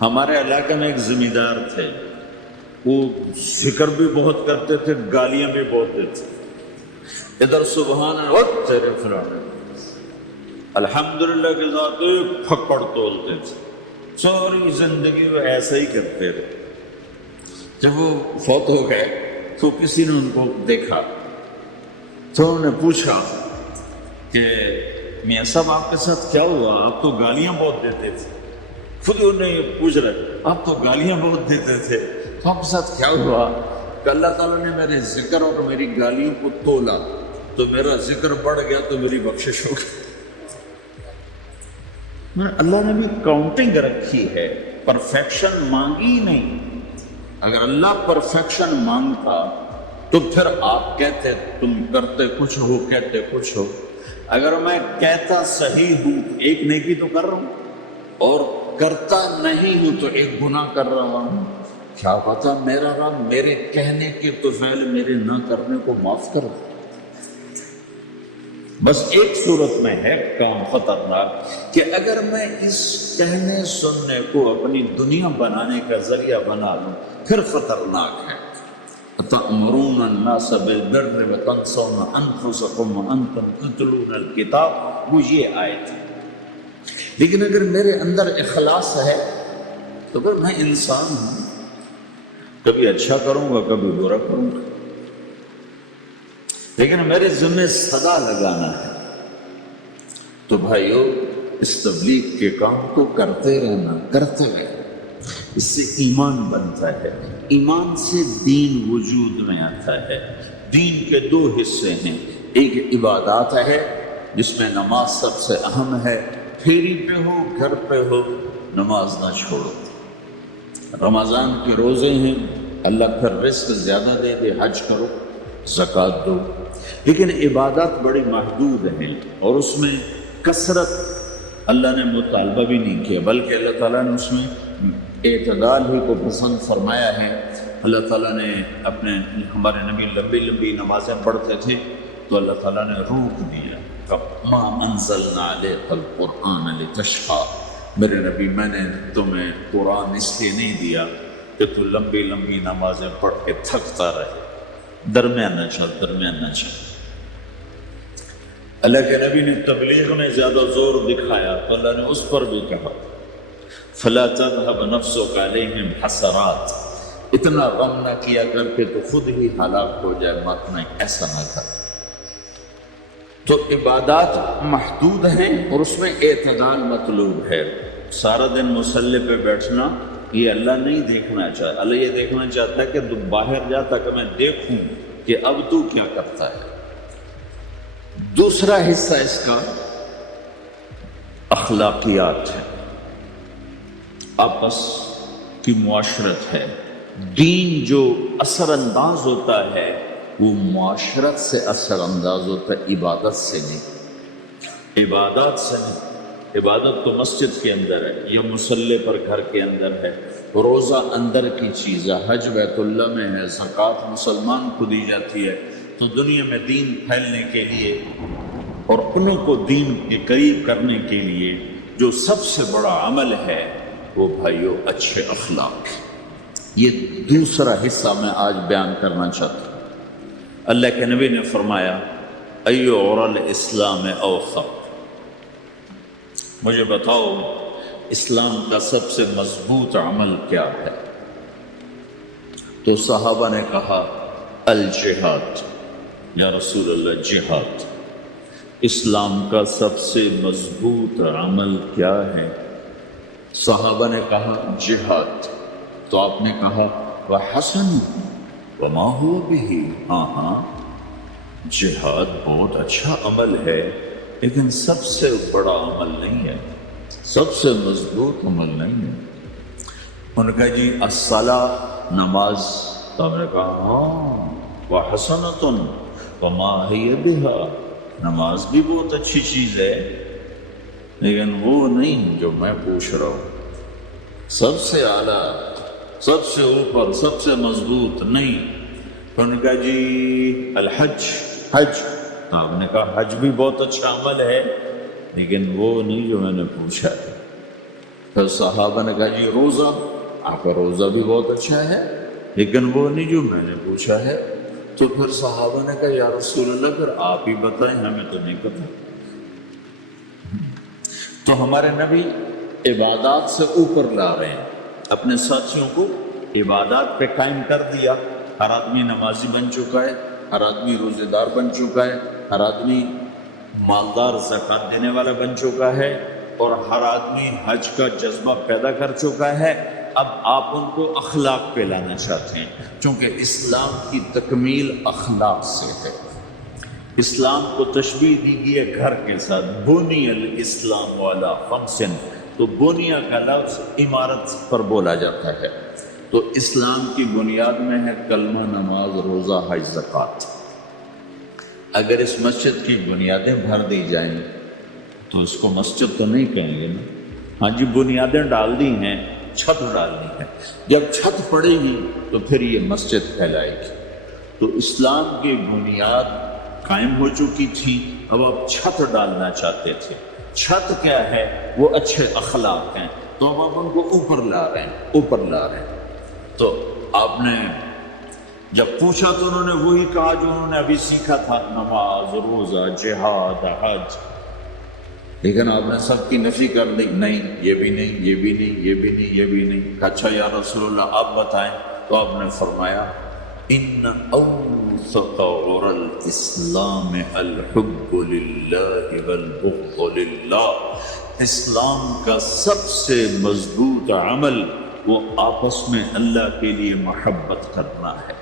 ہمارے علاقے میں ایک زمیندار تھے، وہ ذکر بھی بہت کرتے تھے، گالیاں بھی بہت دیتے تھے۔ ادھر سبحان اللہ تیرے فلانے، الحمدللہ کے ذات ایک پھپڑ تولتے تھے، ساری زندگی وہ ایسا ہی کرتے رہے۔ جب وہ فوت ہو گئے تو کسی نے ان کو دیکھا تو انہوں نے پوچھا کہ میاں صاحب آپ کے ساتھ کیا ہوا، آپ تو گالیاں بہت دیتے تھے۔ خود انہوں نے یہ پوچھ رہے آپ تو گالیاں بہت دیتے تھے، تو آپ کے ساتھ کیا ہوا؟ کہ اللہ تعالیٰ نے میرے ذکر اور میری گالیوں کو تولا، تو میرا ذکر بڑھ گیا تو میری بخشش ہو گئی۔ اللہ نے بھی کاؤنٹنگ رکھی ہے، پرفیکشن مانگی ہی نہیں۔ اگر اللہ پرفیکشن مانگتا تو پھر آپ کہتے تم کرتے کچھ ہو کہتے کچھ ہو۔ اگر میں کہتا صحیح ہوں ایک نیکی تو کر رہا ہوں، اور کرتا نہیں ہوں تو ایک گناہ کر رہا ہوں، کیا پتا میرا رب میرے کہنے کے تو فعل میرے نہ کرنے کو معاف کر دے۔ بس ایک صورت میں ہے کام خطرناک کہ اگر میں اس کہنے سننے کو اپنی دنیا بنانے کا ذریعہ بنا لوں پھر خطرناک ہے۔ تأمرون الناس بالبر وتنسون انفسکم وانتم تتلون الکتاب، وہ یہ آیت ہے۔ لیکن اگر میرے اندر اخلاص ہے تو پھر میں انسان ہوں، کبھی اچھا کروں گا کبھی برا کروں گا، لیکن میرے ذمہ صدا لگانا ہے۔ تو بھائیو اس تبلیغ کے کام کو کرتے رہنا، کرتے رہنا، اس سے ایمان بنتا ہے، ایمان سے دین وجود میں آتا ہے۔ دین کے 2 حصے ہیں، ایک عبادات ہے جس میں نماز سب سے اہم ہے، پھیری پہ ہو گھر پہ ہو نماز نہ چھوڑو۔ رمضان کے روزے ہیں، اللہ پھر رزق زیادہ دے دے، حج کرو، زکوٰۃ دو، لیکن عبادات بڑی محدود ہیں اور اس میں کثرت اللہ نے مطالبہ بھی نہیں کیا، بلکہ اللہ تعالیٰ نے اس میں اعتدال ہی کو پسند فرمایا ہے۔ اللہ تعالیٰ نے ہمارے نبی لمبی لمبی نمازیں پڑھتے تھے تو اللہ تعالیٰ نے روک دیا، مَا أَنزَلْنَا عَلَيْكَ الْقُرْآنَ لِتَشْقَىٰ، میرے نبی میں نے تمہیں قرآن اس لیے نہیں دیا کہ تو لمبی لمبی نمازیں پڑھ کے تھکتا رہے، درمیانہ چل۔ اللہ کے نبی نے تبلیغ میں زیادہ زور دکھایا تو اللہ نے اس پر بھی کہا فَلَا تَذْهَبْ نَفْسُكَ عَلَيْهِمْ حَسَرَاتٍ، اتنا غم نہ کیا کر کے تو خود ہی ہلاک ہو جائے، مت نہیں، ایسا نہ کر۔ تو عبادات محدود ہیں اور اس میں اعتدال مطلوب ہے۔ سارا دن مصلی پہ بیٹھنا یہ اللہ نہیں دیکھنا چاہتا، اللہ یہ دیکھنا چاہتا ہے کہ تو باہر جا تاکہ میں دیکھوں کہ اب تو کیا کرتا ہے۔ دوسرا حصہ اس کا اخلاقیات ہے، آپس کی معاشرت ہے، دین جو اثر انداز ہوتا ہے وہ معاشرت سے اثر انداز ہوتا ہے، عبادت سے نہیں، عبادات سے نہیں۔ عبادت تو مسجد کے اندر ہے یا مصلی پر گھر کے اندر ہے، روزہ اندر کی چیز ہے، حج بیت اللہ میں ہے، زکوٰۃ مسلمان کو دی جاتی ہے۔ تو دنیا میں دین پھیلنے کے لیے اور اپنوں کو دین کے قریب کرنے کے لیے جو سب سے بڑا عمل ہے وہ بھائیو اچھے اخلاق۔ یہ دوسرا حصہ میں آج بیان کرنا چاہتا ہوں۔ اللہ کے نبی نے فرمایا ایو عرل اسلام اوثق، مجھے بتاؤ اسلام کا سب سے مضبوط عمل کیا ہے؟ تو صحابہ نے کہا الجہاد، یا رسول اللہ جہاد۔ اسلام کا سب سے مضبوط عمل کیا ہے؟ صحابہ نے کہا جہاد۔ تو آپ نے کہا وحسن وما هو به، ہاں جہاد بہت اچھا عمل ہے لیکن سب سے بڑا عمل نہیں ہے، سب سے مضبوط عمل نہیں ہے۔ انہوں نے کہا جی الصلاۃ، نماز۔ تو ہم نے کہا ہاں وحسنۃ وما هي بها، نماز بھی بہت اچھی چیز ہے لیکن وہ نہیں جو میں پوچھ رہا ہوں، سب سے اعلیٰ، سب سے اوپر، سب سے مضبوط نہیں۔ تو انہوں نے کہا جی الحج، حج۔ تو آپ نے کہا حج بھی بہت اچھا عمل ہے لیکن وہ نہیں جو میں نے پوچھا ہے۔ پھر صحابہ نے کہا جی روزہ، آپ کا روزہ بھی بہت اچھا ہے لیکن وہ نہیں جو میں نے پوچھا ہے۔ تو پھر صحابہ نے کہا یا رسول اللہ پھر آپ ہی بتائیں، ہمیں تو نہیں پتہ۔ تو ہمارے نبی عبادات سے اوپر لا رہے ہیں، اپنے ساتھیوں کو عبادات پہ قائم کر دیا۔ ہر آدمی نمازی بن چکا ہے، ہر آدمی روزے دار بن چکا ہے، ہر آدمی مالدار زکوٰۃ دینے والا بن چکا ہے، اور ہر آدمی حج کا جذبہ پیدا کر چکا ہے۔ اب آپ ان کو اخلاق پہ لانا چاہتے ہیں، چونکہ اسلام کی تکمیل اخلاق سے ہے۔ اسلام کو تشبیہ دی گئی ہے گھر کے ساتھ، بنی الاسلام علی خمس، تو بنیا کا لفظ عمارت پر بولا جاتا ہے۔ تو اسلام کی بنیاد میں ہے کلمہ، نماز، روزہ، حج، زکوٰۃ۔ اگر اس مسجد کی بنیادیں بھر دی جائیں تو اس کو مسجد تو نہیں کہیں گے نا، ہاں جی بنیادیں ڈال دی ہیں، چھت ڈالنی ہے، جب چھت پڑے گی تو پھر یہ مسجد کہلائے گی۔ تو اسلام کی بنیاد قائم ہو چکی تھی، اب آپ چھت ڈالنا چاہتے تھے۔ چھت کیا ہے؟ وہ اچھے اخلاق ہیں، تو اب آپ ان کو اوپر لا رہے ہیں، اوپر لا رہے ہیں۔ تو آپ نے جب پوچھا تو انہوں نے وہی کہا جو انہوں نے ابھی سیکھا تھا، نماز، روزہ، جہاد، حج، لیکن آپ نے سب کی نفی کر دی، نہیں یہ بھی نہیں، یہ بھی نہیں، یہ بھی نہیں، یہ بھی نہیں۔ اچھا یا رسول اللہ آپ بتائیں۔ تو آپ نے فرمایا ان اوثق عرى الاسلام الحب للہ والبغض للہ، اسلام کا سب سے مضبوط عمل وہ آپس میں اللہ کے لیے محبت کرنا ہے۔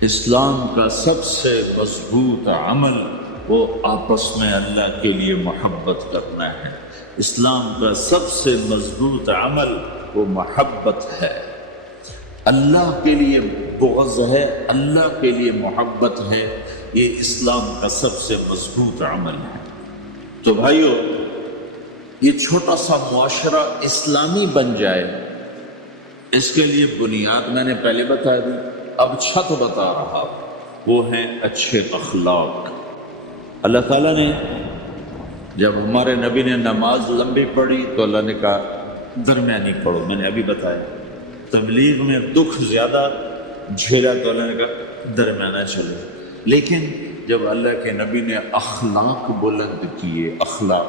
اسلام کا سب سے مضبوط عمل وہ آپس میں اللہ کے لیے محبت کرنا ہے۔ اسلام کا سب سے مضبوط عمل وہ محبت ہے، اللہ کے لیے بغض ہے، اللہ کے لیے محبت ہے، یہ اسلام کا سب سے مضبوط عمل ہے۔ تو بھائیو یہ چھوٹا سا معاشرہ اسلامی بن جائے، اس کے لیے بنیاد میں نے پہلے بتا دی، اب چھت بتا رہا، وہ ہیں اچھے اخلاق۔ اللہ تعالیٰ نے جب ہمارے نبی نے نماز لمبی پڑھی تو اللہ نے کہا درمیانی پڑھو، میں نے ابھی بتایا۔ تبلیغ میں دکھ زیادہ جھیلا تو اللہ نے کہا درمیانہ چلو، لیکن جب اللہ کے نبی نے اخلاق بلند کیے، اخلاق،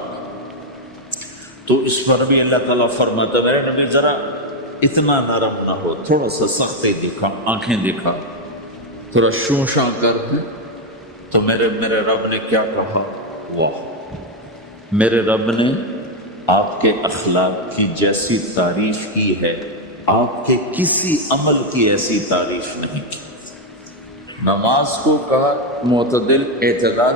تو اس پر بھی اللہ تعالیٰ فرماتا میرے نبی ذرا اتنا نرم نہ ہو، تھوڑا سا سختی دکھا، آنکھیں دکھا، تھوڑا شوشاں کر دے۔ تو میرے رب نے کیا کہا؟ واہ، میرے رب نے آپ کے اخلاق کی جیسی تعریف کی ہے، آپ کے کسی عمل کی ایسی تعریف نہیں کی۔ نماز کو کہا معتدل، اعتدال،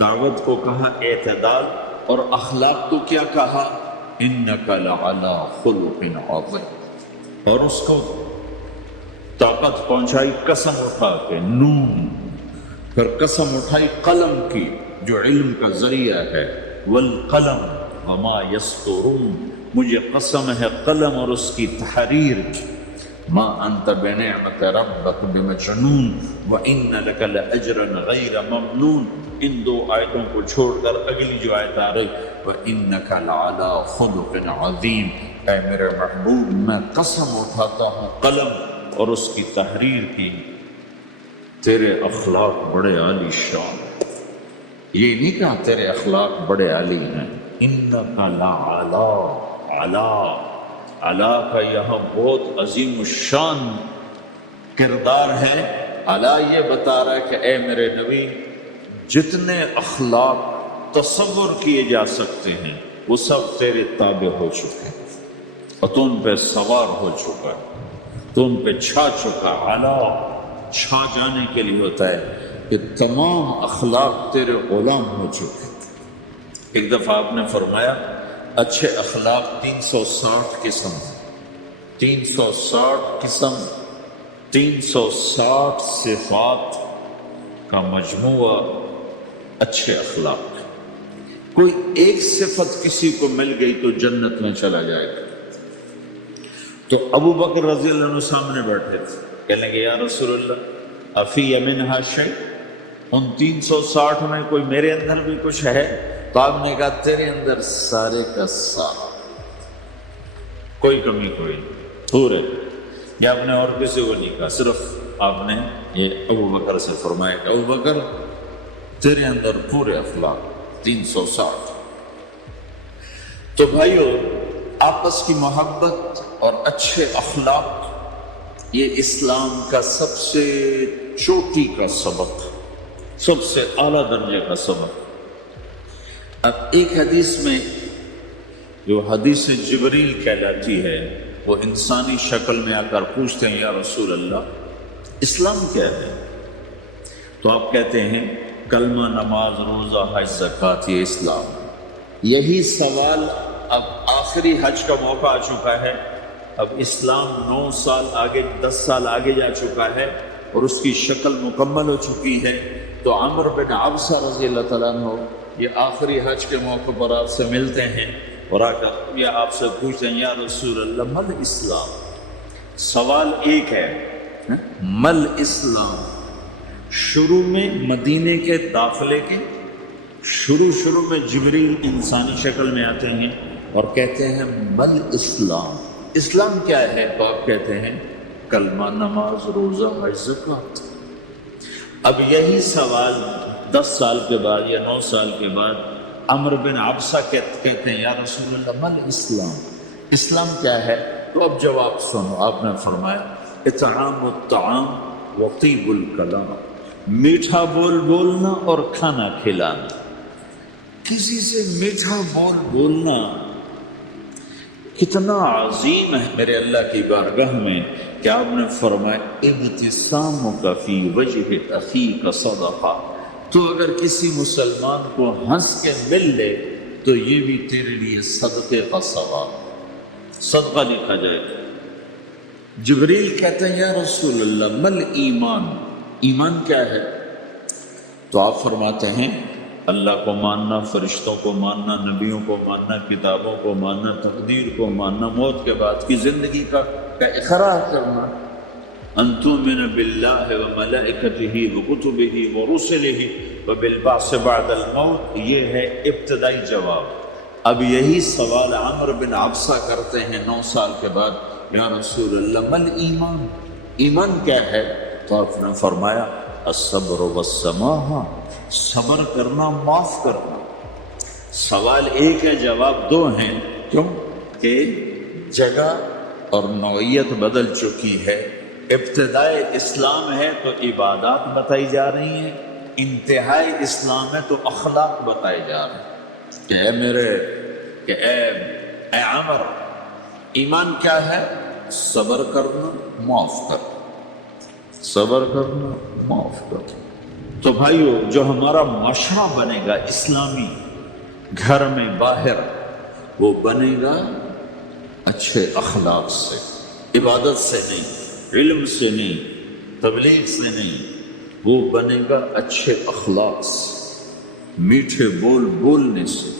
دعوت کو کہا اعتدال، اور اخلاق کو کیا کہا؟ انک لعلی خلق عظیم، اور اس کو طاقت پہنچائی قسم اٹھا کے نون، پھر قسم اٹھائی قلم کی جو علم کا ذریعہ ہے، والقلم وما یسطرون، مجھے قسم ہے قلم اور اس کی تحریر کی، ما انت بنعمت ربک بمجنون وان لک لاجرا غیر ممنون۔ ان دو آیتوں کو چھوڑ کر اگلی جو آیت آ رہی، وانک لعلی خلق عظیم، اے میرے محبوب میں قسم اٹھاتا ہوں قلم اور اس کی تحریر کی، تیرے اخلاق بڑے عالی شان۔ یہ نہیں کہا تیرے اخلاق بڑے عالی ہیں، انک لعلی، علا، علا کا یہاں بہت عظیم الشان کردار ہے۔ علا یہ بتا رہا ہے کہ اے میرے نبی، جتنے اخلاق تصور کیے جا سکتے ہیں وہ سب تیرے تابع ہو چکے ہیں، اور تو ان پہ سوار ہو چکا ہے، تو ان پہ چھا چکا۔ علا چھا جانے کے لیے ہوتا ہے کہ تمام اخلاق تیرے غلام ہو چکے۔ ایک دفعہ آپ نے فرمایا اچھے اخلاق 360 قسم، 360 قسم، 360 صفات کا مجموعہ اچھے اخلاق۔ کوئی ایک صفت کسی کو مل گئی تو جنت میں چلا جائے گا۔ تو ابو بکر رضی اللہ عنہ سامنے بیٹھے تھے، کہنے لگے یا رسول اللہ افی منہا شیء، ان 360 میں کوئی میرے اندر بھی کچھ ہے؟ تو آپ نے کہا تیرے اندر سارے کا سارا، کوئی کمی کوئی پورے۔ یہ آپ نے اور کسی کو نہیں کہا، صرف آپ نے یہ ابو بکر سے فرمایا کہ ابو بکر تیرے اندر پورے اخلاق 360۔ تو بھائیو، آپس کی محبت اور اچھے اخلاق یہ اسلام کا سب سے چوٹی کا سبق، سب سے اعلیٰ درجے کا سبق۔ اب ایک حدیث میں جو حدیث جبریل کہلاتی ہے، وہ انسانی شکل میں آ کر پوچھتے ہیں یا رسول اللہ اسلام کیا ہے؟ تو آپ کہتے ہیں کلمہ، نماز، روزہ، حج، زکوٰۃ، یہ اسلام۔ یہی سوال اب آخری حج کا موقع آ چکا ہے، اب اسلام 9 سال آگے، 10 سال آگے جا چکا ہے اور اس کی شکل مکمل ہو چکی ہے۔ تو عمر بن عبسہ رضی اللہ تعالیٰ عنہ یہ آخری حج کے موقع پر آپ سے ملتے ہیں اور آ کر یہ آپ سے پوچھتے ہیں یا رسول اللہ مل اسلام؟ سوال ایک ہے، مل اسلام؟ شروع میں مدینے کے داخلے کے شروع میں جبریل انسانی شکل میں آتے ہیں اور کہتے ہیں مل اسلام، اسلام کیا ہے؟ تو آپ کہتے ہیں کلمہ، نماز، روزہ، حج، زکوٰۃ۔ اب یہی سوال 10 سال کے بعد یا 9 سال کے بعد عمر بن عبسہ کہتے ہیں یا رسول اللہ مل اسلام؟ اسلام کیا ہے؟ تو اب جواب سنو، آپ نے فرمایا اطعام الطعام وطیب الکلام، میٹھا بول بولنا اور کھانا کھلانا۔ کسی سے میٹھا بول بولنا کتنا عظیم ہے میرے اللہ کی بارگاہ میں کہ آپ نے فرمایا ابتسامک فی وجہ اخیک صدقہ، تو اگر کسی مسلمان کو ہنس کے مل لے تو یہ بھی تیرے لیے صدقے کا ثواب، صدقہ لکھا جائے گا۔ جبریل کہتے ہیں یا رسول اللہ مل ایمان؟ ایمان کیا ہے؟ تو آپ فرماتے ہیں اللہ کو ماننا، فرشتوں کو ماننا، نبیوں کو ماننا، کتابوں کو ماننا، تقدیر کو ماننا، موت کے بعد کی زندگی کا اقرار کرنا، ان تؤمن باللہ وملائکتہ وکتبہ ورسلہ وبالبعث بعد الموت۔ یہ ہے ابتدائی جواب۔ اب یہی سوال عمر بن عبسہ کرتے ہیں 9 سال کے بعد یا رسول اللہ مل ایمان؟ ایمان کیا ہے؟ تو آپ نے فرمایا الصبر والسماحہ، صبر کرنا، معاف کرنا۔ سوال ایک ہے، جواب 2 ہیں۔ کیوں؟ کہ جگہ اور نوعیت بدل چکی ہے۔ ابتدائے اسلام ہے تو عبادات بتائی جا رہی ہیں، انتہائی اسلام ہے تو اخلاق بتائے جا رہے ہیں کہ اے عمر، ایمان کیا ہے؟ صبر کرنا، معاف کرنا، صبر کرنا، معاف کرنا۔ تو بھائیو، جو ہمارا معاشرہ بنے گا اسلامی، گھر میں باہر، وہ بنے گا اچھے اخلاق سے۔ عبادت سے نہیں، علم سے نہیں، تبلیغ سے نہیں، وہ بنے گا اچھے اخلاق سے، میٹھے بول بولنے سے،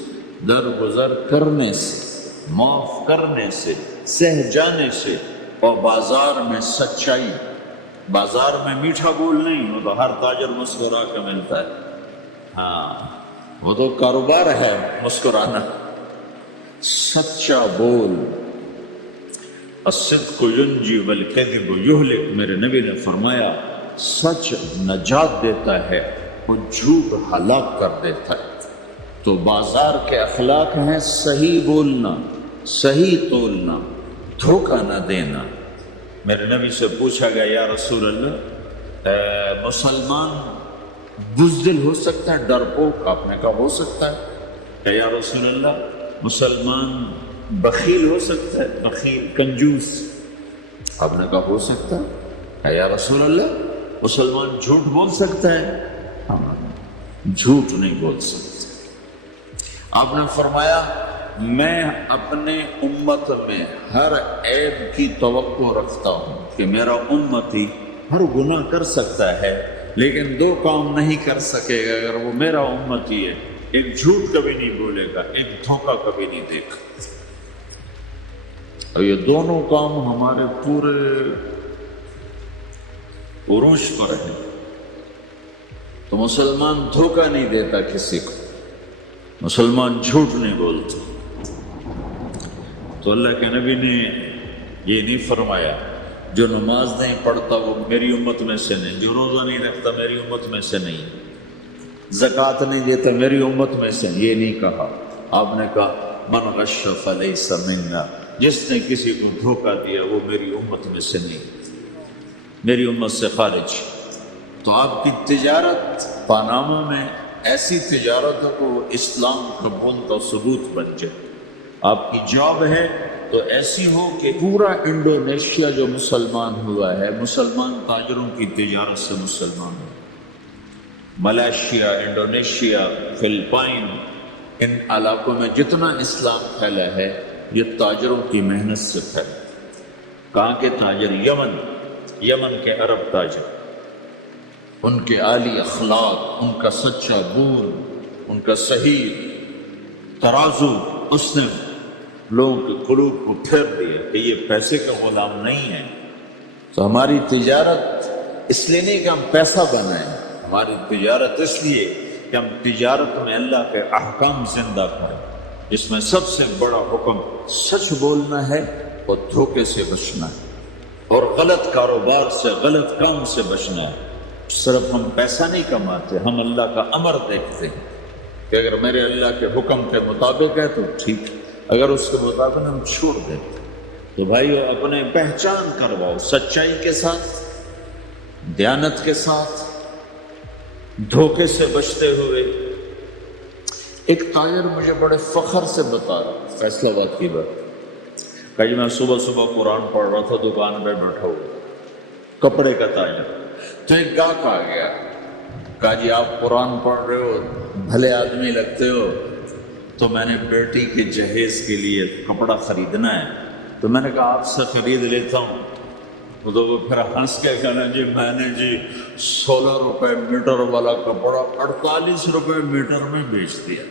درگزر کرنے سے، معاف کرنے سے، سہ جانے سے، اور بازار میں سچائی۔ بازار میں میٹھا بول نہیں، وہ تو ہر تاجر مسکرا کے ملتا ہے، ہاں وہ تو کاروبار ہے مسکرانا۔ سچا بول، الصدق ینجی والکذب یہلک، میرے نبی نے فرمایا سچ نجات دیتا ہے اور جھوٹ ہلاک کر دیتا ہے۔ تو بازار کے اخلاق ہیں صحیح بولنا، صحیح تولنا، دھوکہ نہ دینا۔ میرے نبی سے پوچھا گیا یا رسول اللہ مسلمان بزدل ہو سکتا ہے، ڈرپوک؟ آپ نے کہا ہو سکتا ہے۔ کہ یا رسول اللہ مسلمان بخیل ہو سکتا ہے؟ بخیل کنجوس؟ آپ نے کہا ہو سکتا ہے۔ کہ یا رسول اللہ مسلمان جھوٹ بول سکتا ہے؟ ہاں، جھوٹ نہیں بول سکتا۔ آپ نے فرمایا میں اپنے امت میں ہر عیب کی توقع رکھتا ہوں کہ میرا امتی ہر گناہ کر سکتا ہے لیکن دو کام نہیں کر سکے گا اگر وہ میرا امتی ہے، ایک جھوٹ کبھی نہیں بولے گا، ایک دھوکہ کبھی نہیں دے گا۔ اور یہ دونوں کام ہمارے پورے عروج پر ہیں۔ تو مسلمان دھوکہ نہیں دیتا کسی کو، مسلمان جھوٹ نہیں بولتا۔ تو اللہ کے نبی نے یہ نہیں فرمایا جو نماز نہیں پڑھتا وہ میری امت میں سے نہیں، جو روزہ نہیں رکھتا میری امت میں سے نہیں، زکوٰۃ نہیں دیتا میری امت میں سے، یہ نہیں کہا۔ آپ نے کہا من غش فلیس منا، جس نے کسی کو دھوکہ دیا وہ میری امت میں سے نہیں، میری امت سے خارج۔ تو آپ کی تجارت پاناما میں ایسی تجارت کو اسلام قبول کا ثبوت بن جائے۔ آپ کی جاب ہے تو ایسی ہو کہ پورا انڈونیشیا جو مسلمان ہوا ہے، مسلمان تاجروں کی تجارت سے مسلمان ہو۔ ملائیشیا، انڈونیشیا، فلپائن، ان علاقوں میں جتنا اسلام پھیلا ہے یہ تاجروں کی محنت سے پھیلا۔ کہاں کے تاجر؟ یمن کے عرب تاجر، ان کے عالی اخلاق، ان کا سچا بول، ان کا صحیح ترازو، اس نے لوگوں کے قلوب کو پھیر دیا کہ یہ پیسے کا غلام نہیں ہے۔ تو ہماری تجارت اس لیے نہیں کہ ہم پیسہ بنائیں، ہماری تجارت اس لیے کہ ہم تجارت میں اللہ کے احکام زندہ کریں، جس میں سب سے بڑا حکم سچ بولنا ہے اور دھوکے سے بچنا ہے، اور غلط کاروبار سے، غلط کام سے بچنا ہے۔ صرف ہم پیسہ نہیں کماتے، ہم اللہ کا امر دیکھتے ہیں کہ اگر میرے اللہ کے حکم کے مطابق ہے تو ٹھیک ہے، اگر اس کے مطابق ہم چھوڑ دیتے۔ تو بھائیو اپنے پہچان کرواؤ سچائی کے ساتھ، دیانت کے ساتھ، دھوکے سے بچتے ہوئے۔ ایک تاجر مجھے بڑے فخر سے بتا رہا، فیصلہ آباد کی بات، کہ میں صبح صبح قرآن پڑھ رہا تھا دکان پہ بیٹھا ہوا، کپڑے کا تاجر۔ تو ایک گاہک آ گیا، کہا جی آپ قرآن پڑھ رہے ہو، بھلے آدمی لگتے ہو، تو میں نے بیٹی کے جہیز کے لیے کپڑا خریدنا ہے، تو میں نے کہا آپ سے خرید لیتا ہوں۔ تو وہ پھر ہنس کے کہنا جی میں نے جی 16 روپے میٹر والا کپڑا 48 روپے میٹر میں بیچ دیا۔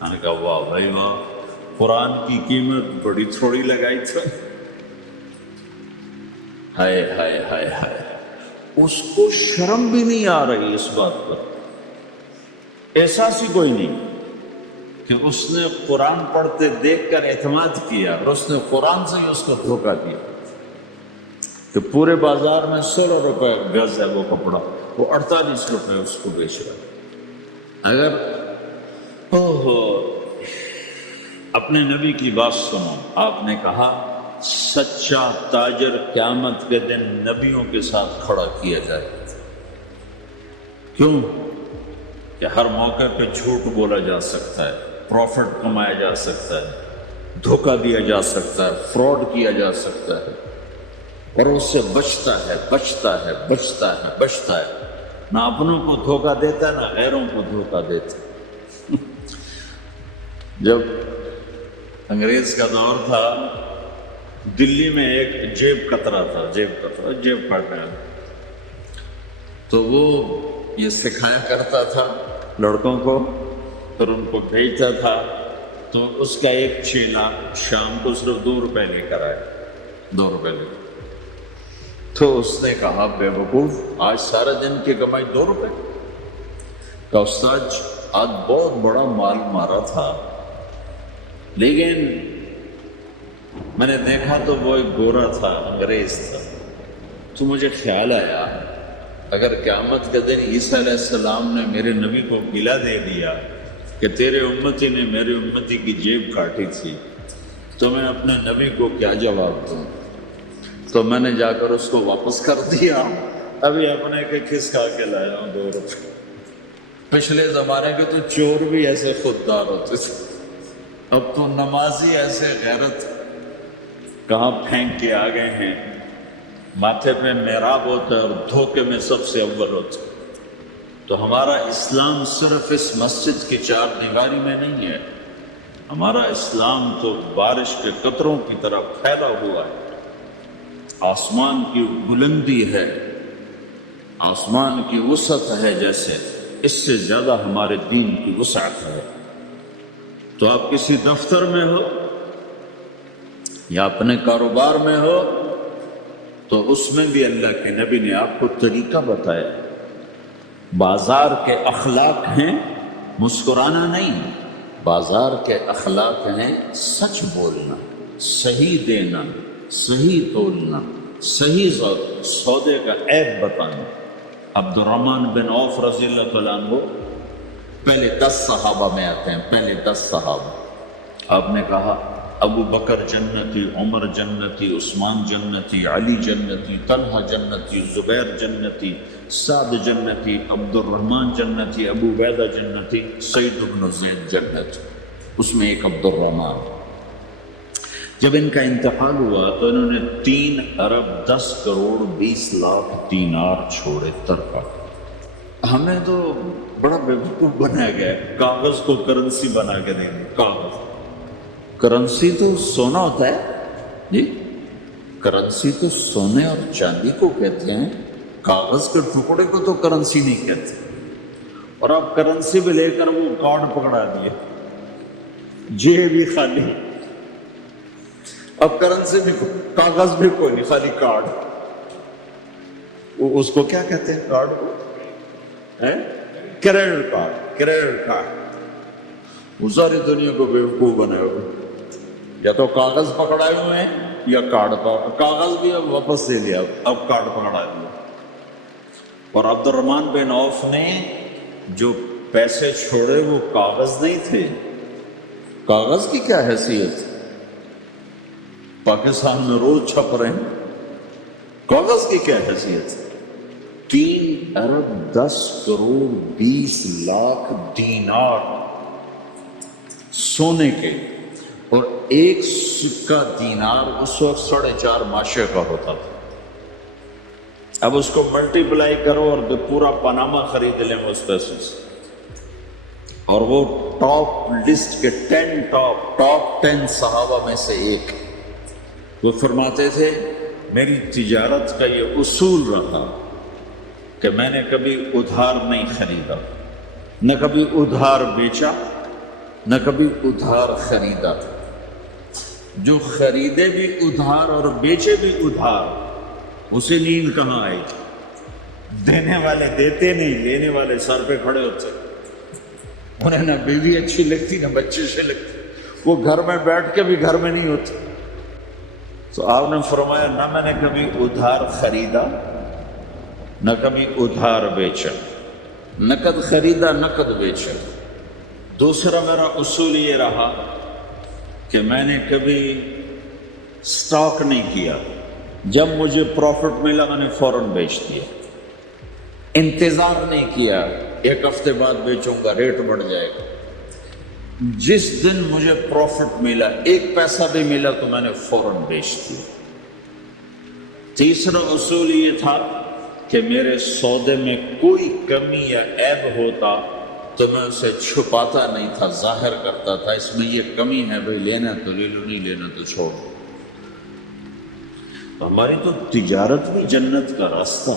میں نے کہا واہ بھائی واہ، قرآن کی قیمت بڑی تھوڑی لگائی تھی۔ ہائے ہائے ہائے ہائے، اس کو شرم بھی نہیں آ رہی اس بات پر، احساس ہی کوئی نہیں کہ اس نے قرآن پڑھتے دیکھ کر اعتماد کیا، اور اس نے قرآن سے ہی اس کو دھوکہ دیا کہ پورے بازار میں 16 روپے گز ہے وہ کپڑا، وہ 48 روپے اس کو بیچ رہا ہے۔ اگر اپنے نبی کی بات سنو، آپ نے کہا سچا تاجر قیامت کے دن نبیوں کے ساتھ کھڑا کیا جائے گا۔ کیوں؟ کہ ہر موقع پہ جھوٹ بولا جا سکتا ہے، پروفٹ کمایا جا سکتا ہے، دھوکہ دیا جا سکتا ہے، فراڈ کیا جا سکتا ہے، اور اس سے بچتا ہے بچتا ہے بچتا ہے بچتا ہے، نہ اپنوں کو دھوکہ دیتا ہے نہ غیروں کو دھوکہ دیتا ہے۔ جب انگریز کا دور تھا دلی میں ایک جیب کترا تھا، جیب کاٹنا، تو وہ یہ سکھایا کرتا تھا لڑکوں کو، پھر ان کو بھیجتا تھا، تو اس کا ایک چیلا شام کو صرف 2 روپے لے کر آئے، 2 روپے لے کر۔ تو اس نے کہا بے وقوف، آج سارا دن کی کمائی 2 روپے؟ کہ استاد آج بہت بڑا مال مارا تھا، لیکن میں نے دیکھا تو وہ ایک گورا تھا، انگریز تھا، تو مجھے خیال آیا اگر قیامت کے دن عیسیٰ علیہ السلام نے میرے نبی کو گلہ دے دیا کہ تیرے امتی نے میرے امتی کی جیب کاٹی تھی، تو میں اپنے نبی کو کیا جواب دوں؟ تو میں نے جا کر اس کو واپس کر دیا، ابھی اپنے کے کھس کھا کے لایا ہوں 2 روپے۔ پچھلے زمانے کے تو چور بھی ایسے خوددار ہوتے تھے، اب تو نمازی ایسے غیرت کہاں پھینک کے آ گئے ہیں، ماتھے پہ محراب ہوتا ہے اور دھوکے میں سب سے اول ہوتا ہے۔ تو ہمارا اسلام صرف اس مسجد کی 4 دیواری میں نہیں ہے، ہمارا اسلام تو بارش کے قطروں کی طرح پھیلا ہوا ہے، آسمان کی بلندی ہے، آسمان کی وسعت ہے، جیسے اس سے زیادہ ہمارے دین کی وسعت ہے۔ تو آپ کسی دفتر میں ہو یا اپنے کاروبار میں ہو، تو اس میں بھی اللہ کے نبی نے آپ کو طریقہ بتایا۔ بازار کے اخلاق ہیں مسکرانا نہیں، بازار کے اخلاق ہیں سچ بولنا، صحیح دینا، صحیح تولنا، صحیح سودے کا عیب بتانا۔ عبد الرحمن بن عوف رضی اللہ تعالیٰ عنہ پہلے 10 صحابہ میں آتے ہیں، پہلے 10 صحابہ۔ آپ نے کہا ابو بکر جنتی، عمر جنتی، عثمان جنتی، علی جنتی، طلحہ جنتی، زبیر جنتی، سعد جنتی، عبد الرحمن جنتی، ابو عبیدہ جنتی، سعید بن زید جنتی، اس میں ایک عبد الرحمن۔ جب ان کا انتقال ہوا تو انہوں نے 3 ارب 10 کروڑ 20 لاکھ دینار چھوڑے ترکہ۔ ہمیں تو بڑا بیوقوف بنایا گیا ہے، کاغذ کو کرنسی بنا کے دیں گے۔ کاغذ، کرنسی تو سونا ہوتا ہے جی، کرنسی تو سونے اور چاندی کو کہتے ہیں، کاغذ کے ٹکڑے کو تو کرنسی نہیں کہتے۔ اور آپ کرنسی بھی لے کر وہ کارڈ پکڑا دیے، جیب بھی خالی، اب کرنسی بھی کاغذ بھی کوئی نہیں، خالی کارڈ۔ وہ اس کو کیا کہتے ہیں کارڈ کو؟ Credit card, credit card. وہ ساری دنیا کو بیوقوف بنائے ہوئے، یا تو کاغذ پکڑائے ہوئے ہیں یا کارڈ پکڑا، کاغذ بھی اب واپس لے لیا، اب کارڈ پکڑا دیا۔ اور عبد الرحمن بن عوف نے جو پیسے چھوڑے وہ کاغذ نہیں تھے۔ کاغذ کی کیا حیثیت؟ پاکستان میں روز چھپ رہے ہیں، کاغذ کی کیا حیثیت؟ 3 ارب 10 کروڑ 20 لاکھ دینار سونے کے، اور ایک سکہ دینار اس وقت 4.5 ماشے کا ہوتا تھا۔ اب اس کو ملٹی پلائی کرو اور پورا پاناما خرید لیں اس پیسے سے۔ اور وہ ٹاپ لسٹ کے 10 صحابہ میں سے ایک، وہ فرماتے تھے میری تجارت کا یہ اصول رہا کہ میں نے کبھی ادھار نہیں خریدا، نہ کبھی ادھار بیچا، نہ کبھی ادھار خریدا۔ جو خریدے بھی ادھار اور بیچے بھی ادھار، اسے نیند کہاں آئی؟ دینے والے دیتے نہیں، لینے والے سر پہ کھڑے ہوتے، انہیں نہ بیوی اچھی لگتی نہ بچے سے لگتی، وہ گھر میں بیٹھ کے بھی گھر میں نہیں ہوتے۔ تو آپ نے فرمایا نہ میں نے کبھی ادھار خریدا، نہ کبھی ادھار بیچا، نقد خریدا نقد بیچا۔ دوسرا میرا اصول یہ رہا کہ میں نے کبھی سٹاک نہیں کیا، جب مجھے پروفٹ ملا میں نے فوراً بیچ دیا، انتظار نہیں کیا 1 ہفتے بعد بیچوں گا ریٹ بڑھ جائے گا۔ جس دن مجھے پروفٹ ملا 1 پیسہ بھی ملا تو میں نے فوراً بیچ دیا۔ تیسرا اصول یہ تھا کہ میرے سودے میں کوئی کمی یا عیب ہوتا تو میں اسے چھپاتا نہیں تھا، ظاہر کرتا تھا، اس میں یہ کمی ہے بھائی لینا تو لے لو، نہیں لینا تو چھوڑ دو۔ تو ہماری تو تجارت بھی جنت کا راستہ.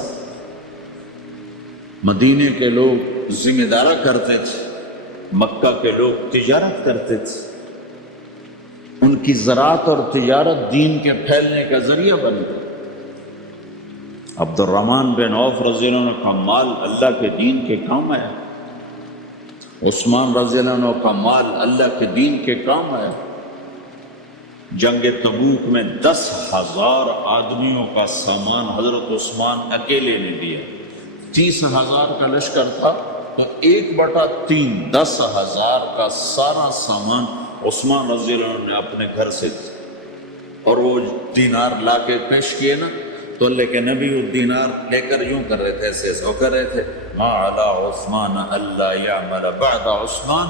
مدینے کے لوگ ذمہ دارا کرتے تھے، مکہ کے لوگ تجارت کرتے تھے. ان کی زراعت اور تجارت دین کے پھیلنے کا ذریعہ بن گئی. عبد الرحمن بن عوف رضی اللہ عنہ کا مال اللہ کے دین کے کام آیا. عثمان رضی اللہ عنہ کا مال اللہ کے دین کے کام آیا. جنگ تبوک میں 10,000 آدمیوں کا سامان حضرت عثمان اکیلے نے دیا. 30,000 کا لشکر تھا تو 1/3 10,000 کا سارا سامان عثمان رضی اللہ عنہ نے اپنے گھر سے دیا. اور وہ دینار لا کے پیش کیے نا تو اللہ کے نبی وہ دینار لے کر یوں کر رہے تھے، ایسے ایسے کر رہے تھے، ما علی عثمان اللہ یعمل بعد عثمان،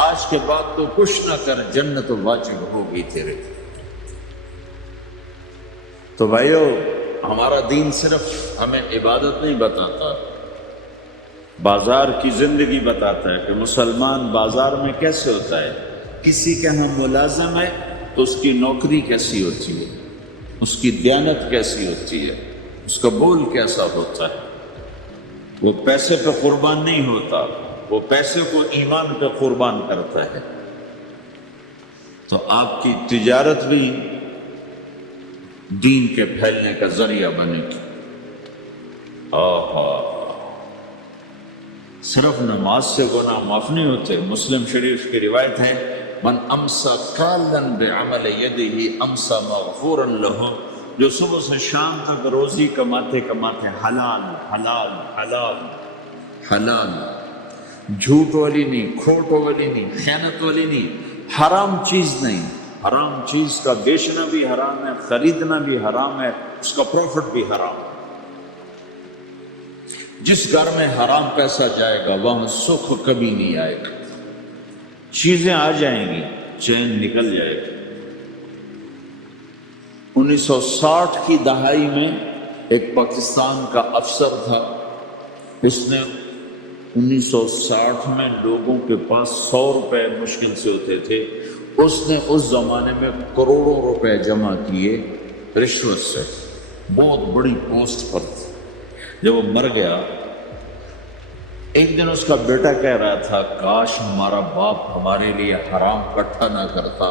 آج کے بعد تو کچھ نہ کر، جنت واجب ہوگی تیرے. تو بھائیو، ہمارا دین صرف ہمیں عبادت نہیں بتاتا، بازار کی زندگی بتاتا ہے کہ مسلمان بازار میں کیسے ہوتا ہے. کسی کے ہاں ملازم ہے تو اس کی نوکری کیسی ہوتی ہے، اس کی دیانت کیسی ہوتی ہے، اس کا بول کیسا ہوتا ہے. وہ پیسے پہ قربان نہیں ہوتا، وہ پیسے کو ایمان پہ قربان کرتا ہے. تو آپ کی تجارت بھی دین کے پھیلنے کا ذریعہ بنے گی. صرف نماز سے گناہ معاف نہیں ہوتے. مسلم شریف کی روایت ہے، من امسا کالا بعمل یدہ امسا مغفورا لہ، جو صبح سے شام تک روزی کماتے کماتے حلال حلال حلال حلال، جھوٹ والی نہیں، کھوٹ والی نہیں، خیانت والی نہیں، حرام چیز نہیں. حرام چیز کا بیچنا بھی حرام ہے، خریدنا بھی حرام ہے، اس کا پروفٹ بھی حرام. جس گھر میں حرام پیسہ جائے گا وہاں سکھ کبھی نہیں آئے گا. چیزیں آ جائیں گی، چین نکل جائے گا. 1960 کی دہائی میں ایک پاکستان کا افسر تھا، اس نے 1960 میں لوگوں کے پاس 100 روپے مشکل سے ہوتے تھے، اس نے اس زمانے میں کروڑوں روپے جمع کیے رشوت سے. بہت بڑی پوسٹ پر تھا. جب وہ مر گیا، ایک دن اس کا بیٹا کہہ رہا تھا، کاش ہمارا باپ ہمارے لیے حرام اکٹھا نہ کرتا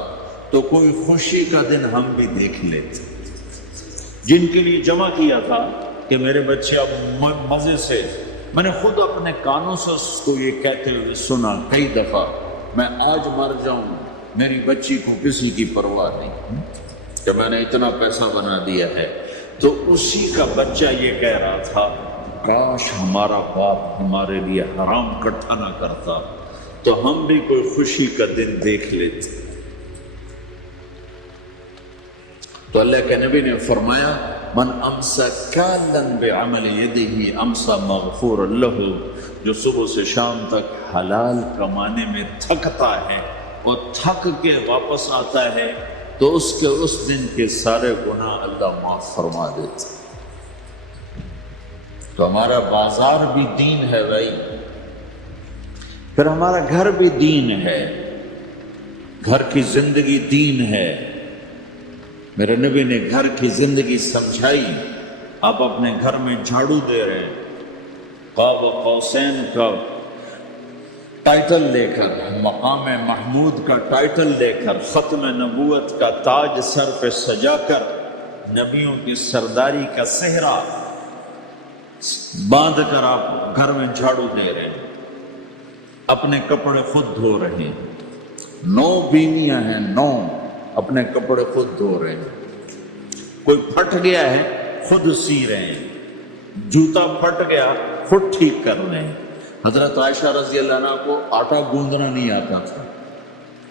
تو کوئی خوشی کا دن ہم بھی دیکھ لیتے. جن کے لیے جمع کیا تھا کہ میرے بچے اب مزے سے، میں نے خود اپنے کانوں سے اس کو یہ کہتے ہوئے سنا کئی دفعہ، میں آج مر جاؤں میری بچی کو کسی کی پرواہ نہیں کہ میں نے اتنا پیسہ بنا دیا ہے. تو اسی کا بچہ یہ کہہ رہا تھا، کاش ہمارا باپ ہمارے لیے حرام اکٹھا نہ کرتا تو ہم بھی کوئی خوشی کا دن دیکھ لیتے. تو اللہ کے نبی نے فرمایا، من امسا کالا بعمل یدہ امسا مغفورا لہ، جو صبح سے شام تک حلال کمانے میں تھکتا ہے اور تھک کے واپس آتا ہے تو اس کے اس دن کے سارے گناہ اللہ معاف فرما دیتا. تو ہمارا بازار بھی دین ہے بھائی، پھر ہمارا گھر بھی دین ہے، گھر کی زندگی دین ہے. میرے نبی نے گھر کی زندگی سمجھائی. آپ اپنے گھر میں جھاڑو دے رہے ہیں، قاب قوسین کا ٹائٹل لے کر، مقام محمود کا ٹائٹل لے کر، ختم نبوت کا تاج سر پہ سجا کر، نبیوں کی سرداری کا صحرا باندھ کر آپ گھر میں جھاڑو دے رہے ہیں، اپنے کپڑے خود دھو رہے ہیں. 9 بیویاں ہیں، 9 اپنے کپڑے خود دھو رہے ہیں. کوئی پھٹ گیا ہے خود سی رہے ہیں، جوتا پھٹ گیا خود ٹھیک کر رہے ہیں. حضرت عائشہ رضی اللہ عنہ کو آٹا گوندنا نہیں آتا تھا،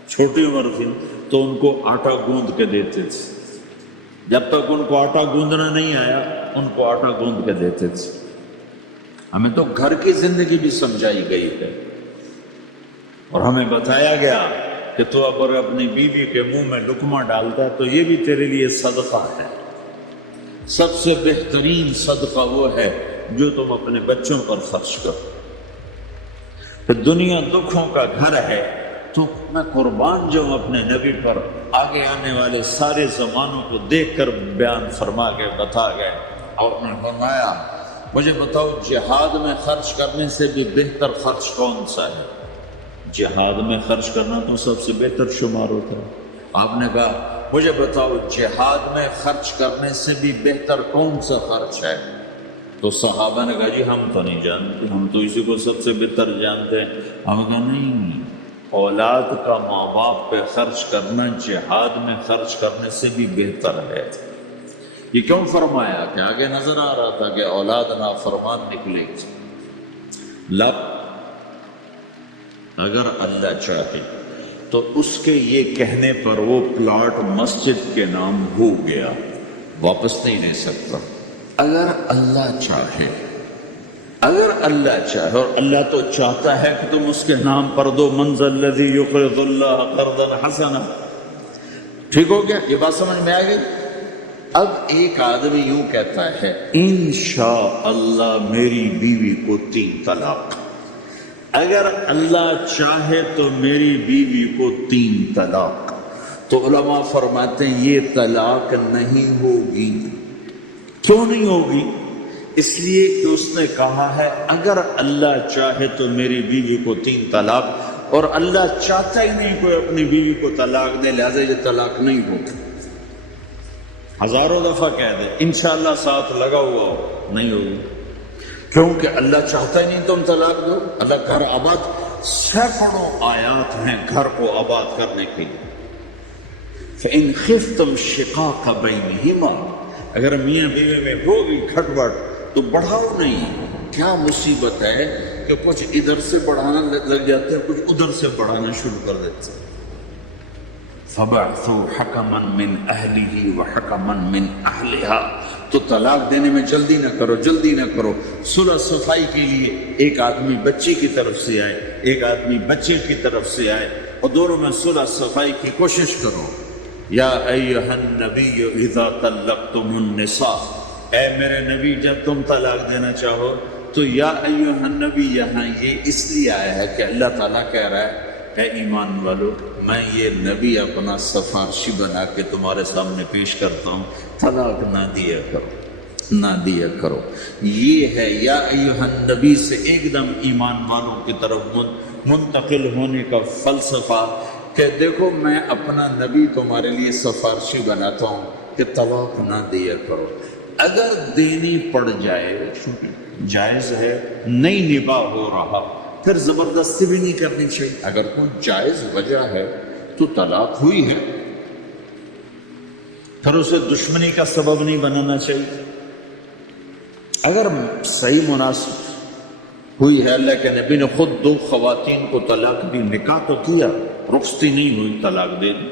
چھوٹی عمر تھی تو ان کو آٹا گوند کے دیتے تھے. جب تک ان کو آٹا گوندنا نہیں آیا ان کو آٹا گوند کے دیتے تھے. ہمیں تو گھر کی زندگی بھی سمجھائی گئی ہے اور ہمیں بتایا گیا کہ تو اگر اپنی بیوی کے منہ میں لقمہ ڈالتا ہے تو یہ بھی تیرے لیے صدقہ ہے. سب سے بہترین صدقہ وہ ہے جو تم اپنے بچوں پر خرچ کرو. کہ دنیا دکھوں کا گھر ہے تو میں قربان جاؤں اپنے نبی پر، آگے آنے والے سارے زمانوں کو دیکھ کر بیان فرما کے بتا گئے، اور انہوں نے فرمایا مجھے بتاؤ جہاد میں خرچ کرنے سے بھی بہتر خرچ کون سا ہے؟ جہاد میں خرچ کرنا تو سب سے بہتر شمار ہوتا ہے۔ آپ نے کہا مجھے بتاؤ جہاد میں خرچ کرنے سے بھی بہتر کون سا خرچ ہے؟ تو صحابہ نے کہا جی ہم تو نہیں جانتے، ہم تو اسی کو سب سے بہتر جانتے ہیں۔ ہم کہا نہیں، اولاد کا ماں باپ پہ خرچ کرنا جہاد میں خرچ کرنے سے بھی بہتر ہے۔ یہ کیوں فرمایا کہ آگے نظر آ رہا تھا کہ اولاد نافرمان نکلے گی۔ اگر اللہ چاہے تو اس کے یہ کہنے پر وہ پلاٹ مسجد کے نام ہو گیا، واپس نہیں لے سکتا۔ اگر اللہ چاہے، اگر اللہ چاہے، اور اللہ تو چاہتا ہے کہ تم اس کے نام پر دو، من ذا الذی یقرض اللہ قرضا حسنا۔ ٹھیک ہو گیا؟ یہ بات سمجھ میں آ گئی؟ اب ایک آدمی یوں کہتا ہے انشاءاللہ میری بیوی کو 3 طلاق، اگر اللہ چاہے تو میری بیوی کو 3 طلاق، تو علماء فرماتے ہیں یہ طلاق نہیں ہوگی۔ کیوں نہیں ہوگی؟ اس لیے کہ اس نے کہا ہے اگر اللہ چاہے تو میری بیوی کو 3 طلاق، اور اللہ چاہتا ہی نہیں کوئی اپنی بیوی کو طلاق دے، لہذا یہ طلاق نہیں ہوگی۔ ہزاروں دفعہ کہہ دے انشاءاللہ ساتھ لگا ہوا ہو، نہیں ہوگی، کیونکہ اللہ چاہتا ہی نہیں تم طلاق دو۔ اللہ گھر آباد، سینکڑوں آیات ہیں گھر کو آباد کرنے کے لیے۔ فَإِنْ خِفْتُمْ شِقَاقَ بَيْنِهِمَا، اگر میاں بیوی میں ہوگی کھٹپٹ تو بڑھاؤ نہیں۔ کیا مصیبت ہے کہ کچھ ادھر سے بڑھانا لگ جاتے ہیں، کچھ ادھر سے بڑھانا شروع کر دیتے ہیں۔ فَبَعْثُوا حَكَمًا مِّنْ أَهْلِهِ وَحَكَمًا مِّنْ أَهْلِهَا، تو طلاق دینے میں جلدی نہ کرو، جلدی نہ کرو۔ صلح صفائی کے لیے ایک آدمی بچی کی طرف سے آئے، ایک آدمی بچے کی طرف سے آئے، اور دونوں میں صلح صفائی کی کوشش کرو۔ یا ایھا النبی اذا طلقتم النساء، اے میرے نبی جب تم طلاق دینا چاہو تو یا ایھا النبی یہاں یہ اس لیے آیا ہے کہ اللہ تعالیٰ کہہ رہا ہے اے ایمان والو، میں یہ نبی اپنا سفارشی بنا کے تمہارے سامنے پیش کرتا ہوں، طلاق نہ دیا کرو، نہ دیا کرو۔ یہ ہے یا ایھا النبی سے ایک دم ایمان والوں کی طرف منتقل ہونے کا فلسفہ کہ دیکھو میں اپنا نبی تمہارے لیے سفارشی بناتا ہوں کہ طلاق نہ دیا کرو۔ اگر دینی پڑ جائے جائز ہے، نہیں نباہ ہو رہا، پھر زبردستی بھی نہیں کرنی چاہیے۔ اگر کوئی جائز وجہ ہے تو طلاق ہوئی ہے، پھر اسے دشمنی کا سبب نہیں بنانا چاہیے۔ اگر صحیح مناسب ہوئی ہے، اللہ کے نبی نے خود 2 خواتین کو طلاق دی، نکاح تو کیا، رخصتی نہیں ہوئی، طلاق دے دی۔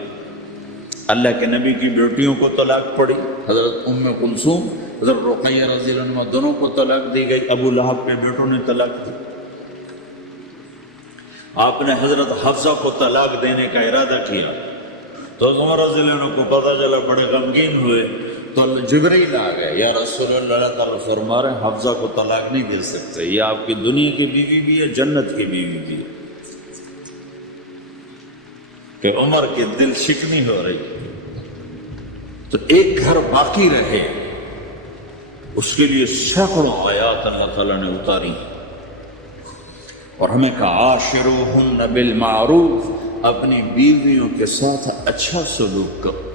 اللہ کے نبی کی بیٹیوں کو طلاق پڑی، حضرت ام کلثوم، حضرت رقیہ رضی اللہ عنہ، دونوں کو طلاق دی گئی۔ ابو لہب کے بیٹوں نے طلاق دی۔ آپ نے حضرت حفصہ کو طلاق دینے کا ارادہ کیا تو عمر رضی اللہ عنہ کو پتہ چلا، بڑے غمگین ہوئے، تو جبرائیل آ گئے، یا رسول اللہ، اللہ تعالیٰ فرما رہے ہیں حفصہ کو طلاق نہیں دے سکتے، یہ آپ کی دنیا کی بیوی بھی ہے، جنت کی بیوی بھی ہے۔ کہ عمر کی دل شکنی ہو رہی، تو ایک گھر باقی رہے، اس کے لیے سینکڑوں آیات اللہ تعالیٰ نے اتاری، اور ہمیں کہا عاشروہن بالمعروف، اپنی بیویوں کے ساتھ اچھا سلوک کرو۔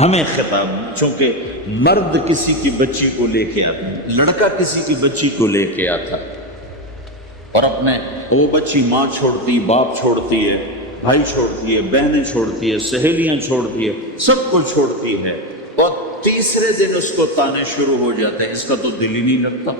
ہمیں خطاب، چونکہ مرد کسی کی بچی کو لے کے آتا ہے، لڑکا کسی کی بچی کو لے کے آتا، اور اپنے وہ بچی ماں چھوڑتی، باپ چھوڑتی ہے، بھائی چھوڑتی ہے، بہنیں چھوڑتی ہے، سہیلیاں چھوڑتی ہے، سب کو چھوڑتی ہے، اور تیسرے دن اس کو تانے شروع ہو جاتے ہیں، اس کا تو دل ہی نہیں لگتا۔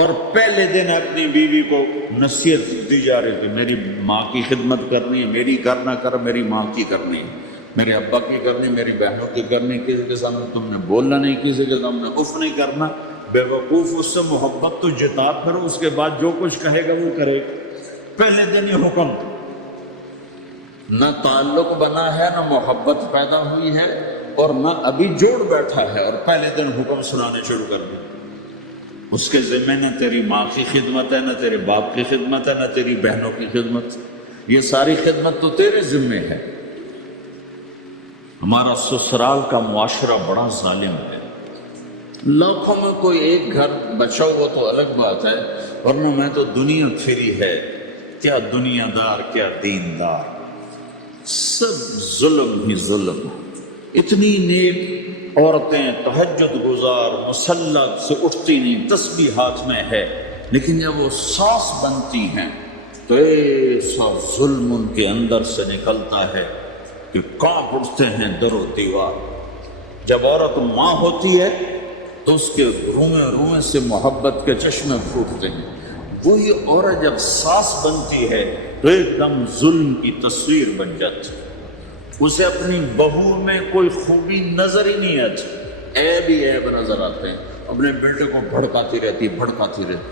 اور پہلے دن اپنی بیوی کو نصیحت دی جا رہی تھی، میری ماں کی خدمت کرنی ہے، میری کر نہ کر، میری ماں کی کرنی ہے، میرے ابا کی کرنی، میری بہنوں کی کرنی، کسی کے سامنے تم نے بولنا نہیں، کسی کے سامنے اف نہیں کرنا۔ بے وقوف، اس سے محبت تو جتا، پھر اس کے بعد جو کچھ کہے گا وہ کرے۔ پہلے دن یہ حکم، نہ تعلق بنا ہے، نہ محبت پیدا ہوئی ہے، اور نہ ابھی جوڑ بیٹھا ہے، اور پہلے دن حکم سنانے شروع کر دیا۔ اس کے ذمہ نہ تیری ماں کی خدمت ہے، نہ تیرے باپ کی خدمت ہے، نہ تیری بہنوں کی خدمت، یہ ساری خدمت تو تیرے ذمہ ہے۔ ہمارا سسرال کا معاشرہ بڑا ظالم ہے، لاکھوں میں کوئی ایک گھر بچا ہوا تو الگ بات ہے، ورنہ میں تو دنیا پھری ہے، کیا دنیا دار کیا دیندار، سب ظلم ہی ظلم۔ اتنی نیک عورتیں تہجد گزار مصلی سے اٹھتی نہیں، تسبیح ہاتھ میں ہے، لیکن جب وہ ساس بنتی ہیں تو ایسا ظلم ان کے اندر سے نکلتا ہے کہ کانپ اٹھتے ہیں در و دیوار۔ جب عورت ماں ہوتی ہے تو اس کے روئے سے محبت کے چشمے پھوٹتے ہیں، وہی عورت جب ساس بنتی ہے تو ایک دم ظلم کی تصویر بن جاتی ہے، اسے اپنی بہو میں کوئی خوبی نظر ہی نہیں آتی، عیب ہی عیب نظر آتے ہیں، اپنے بیٹے کو بھڑکاتی رہتی،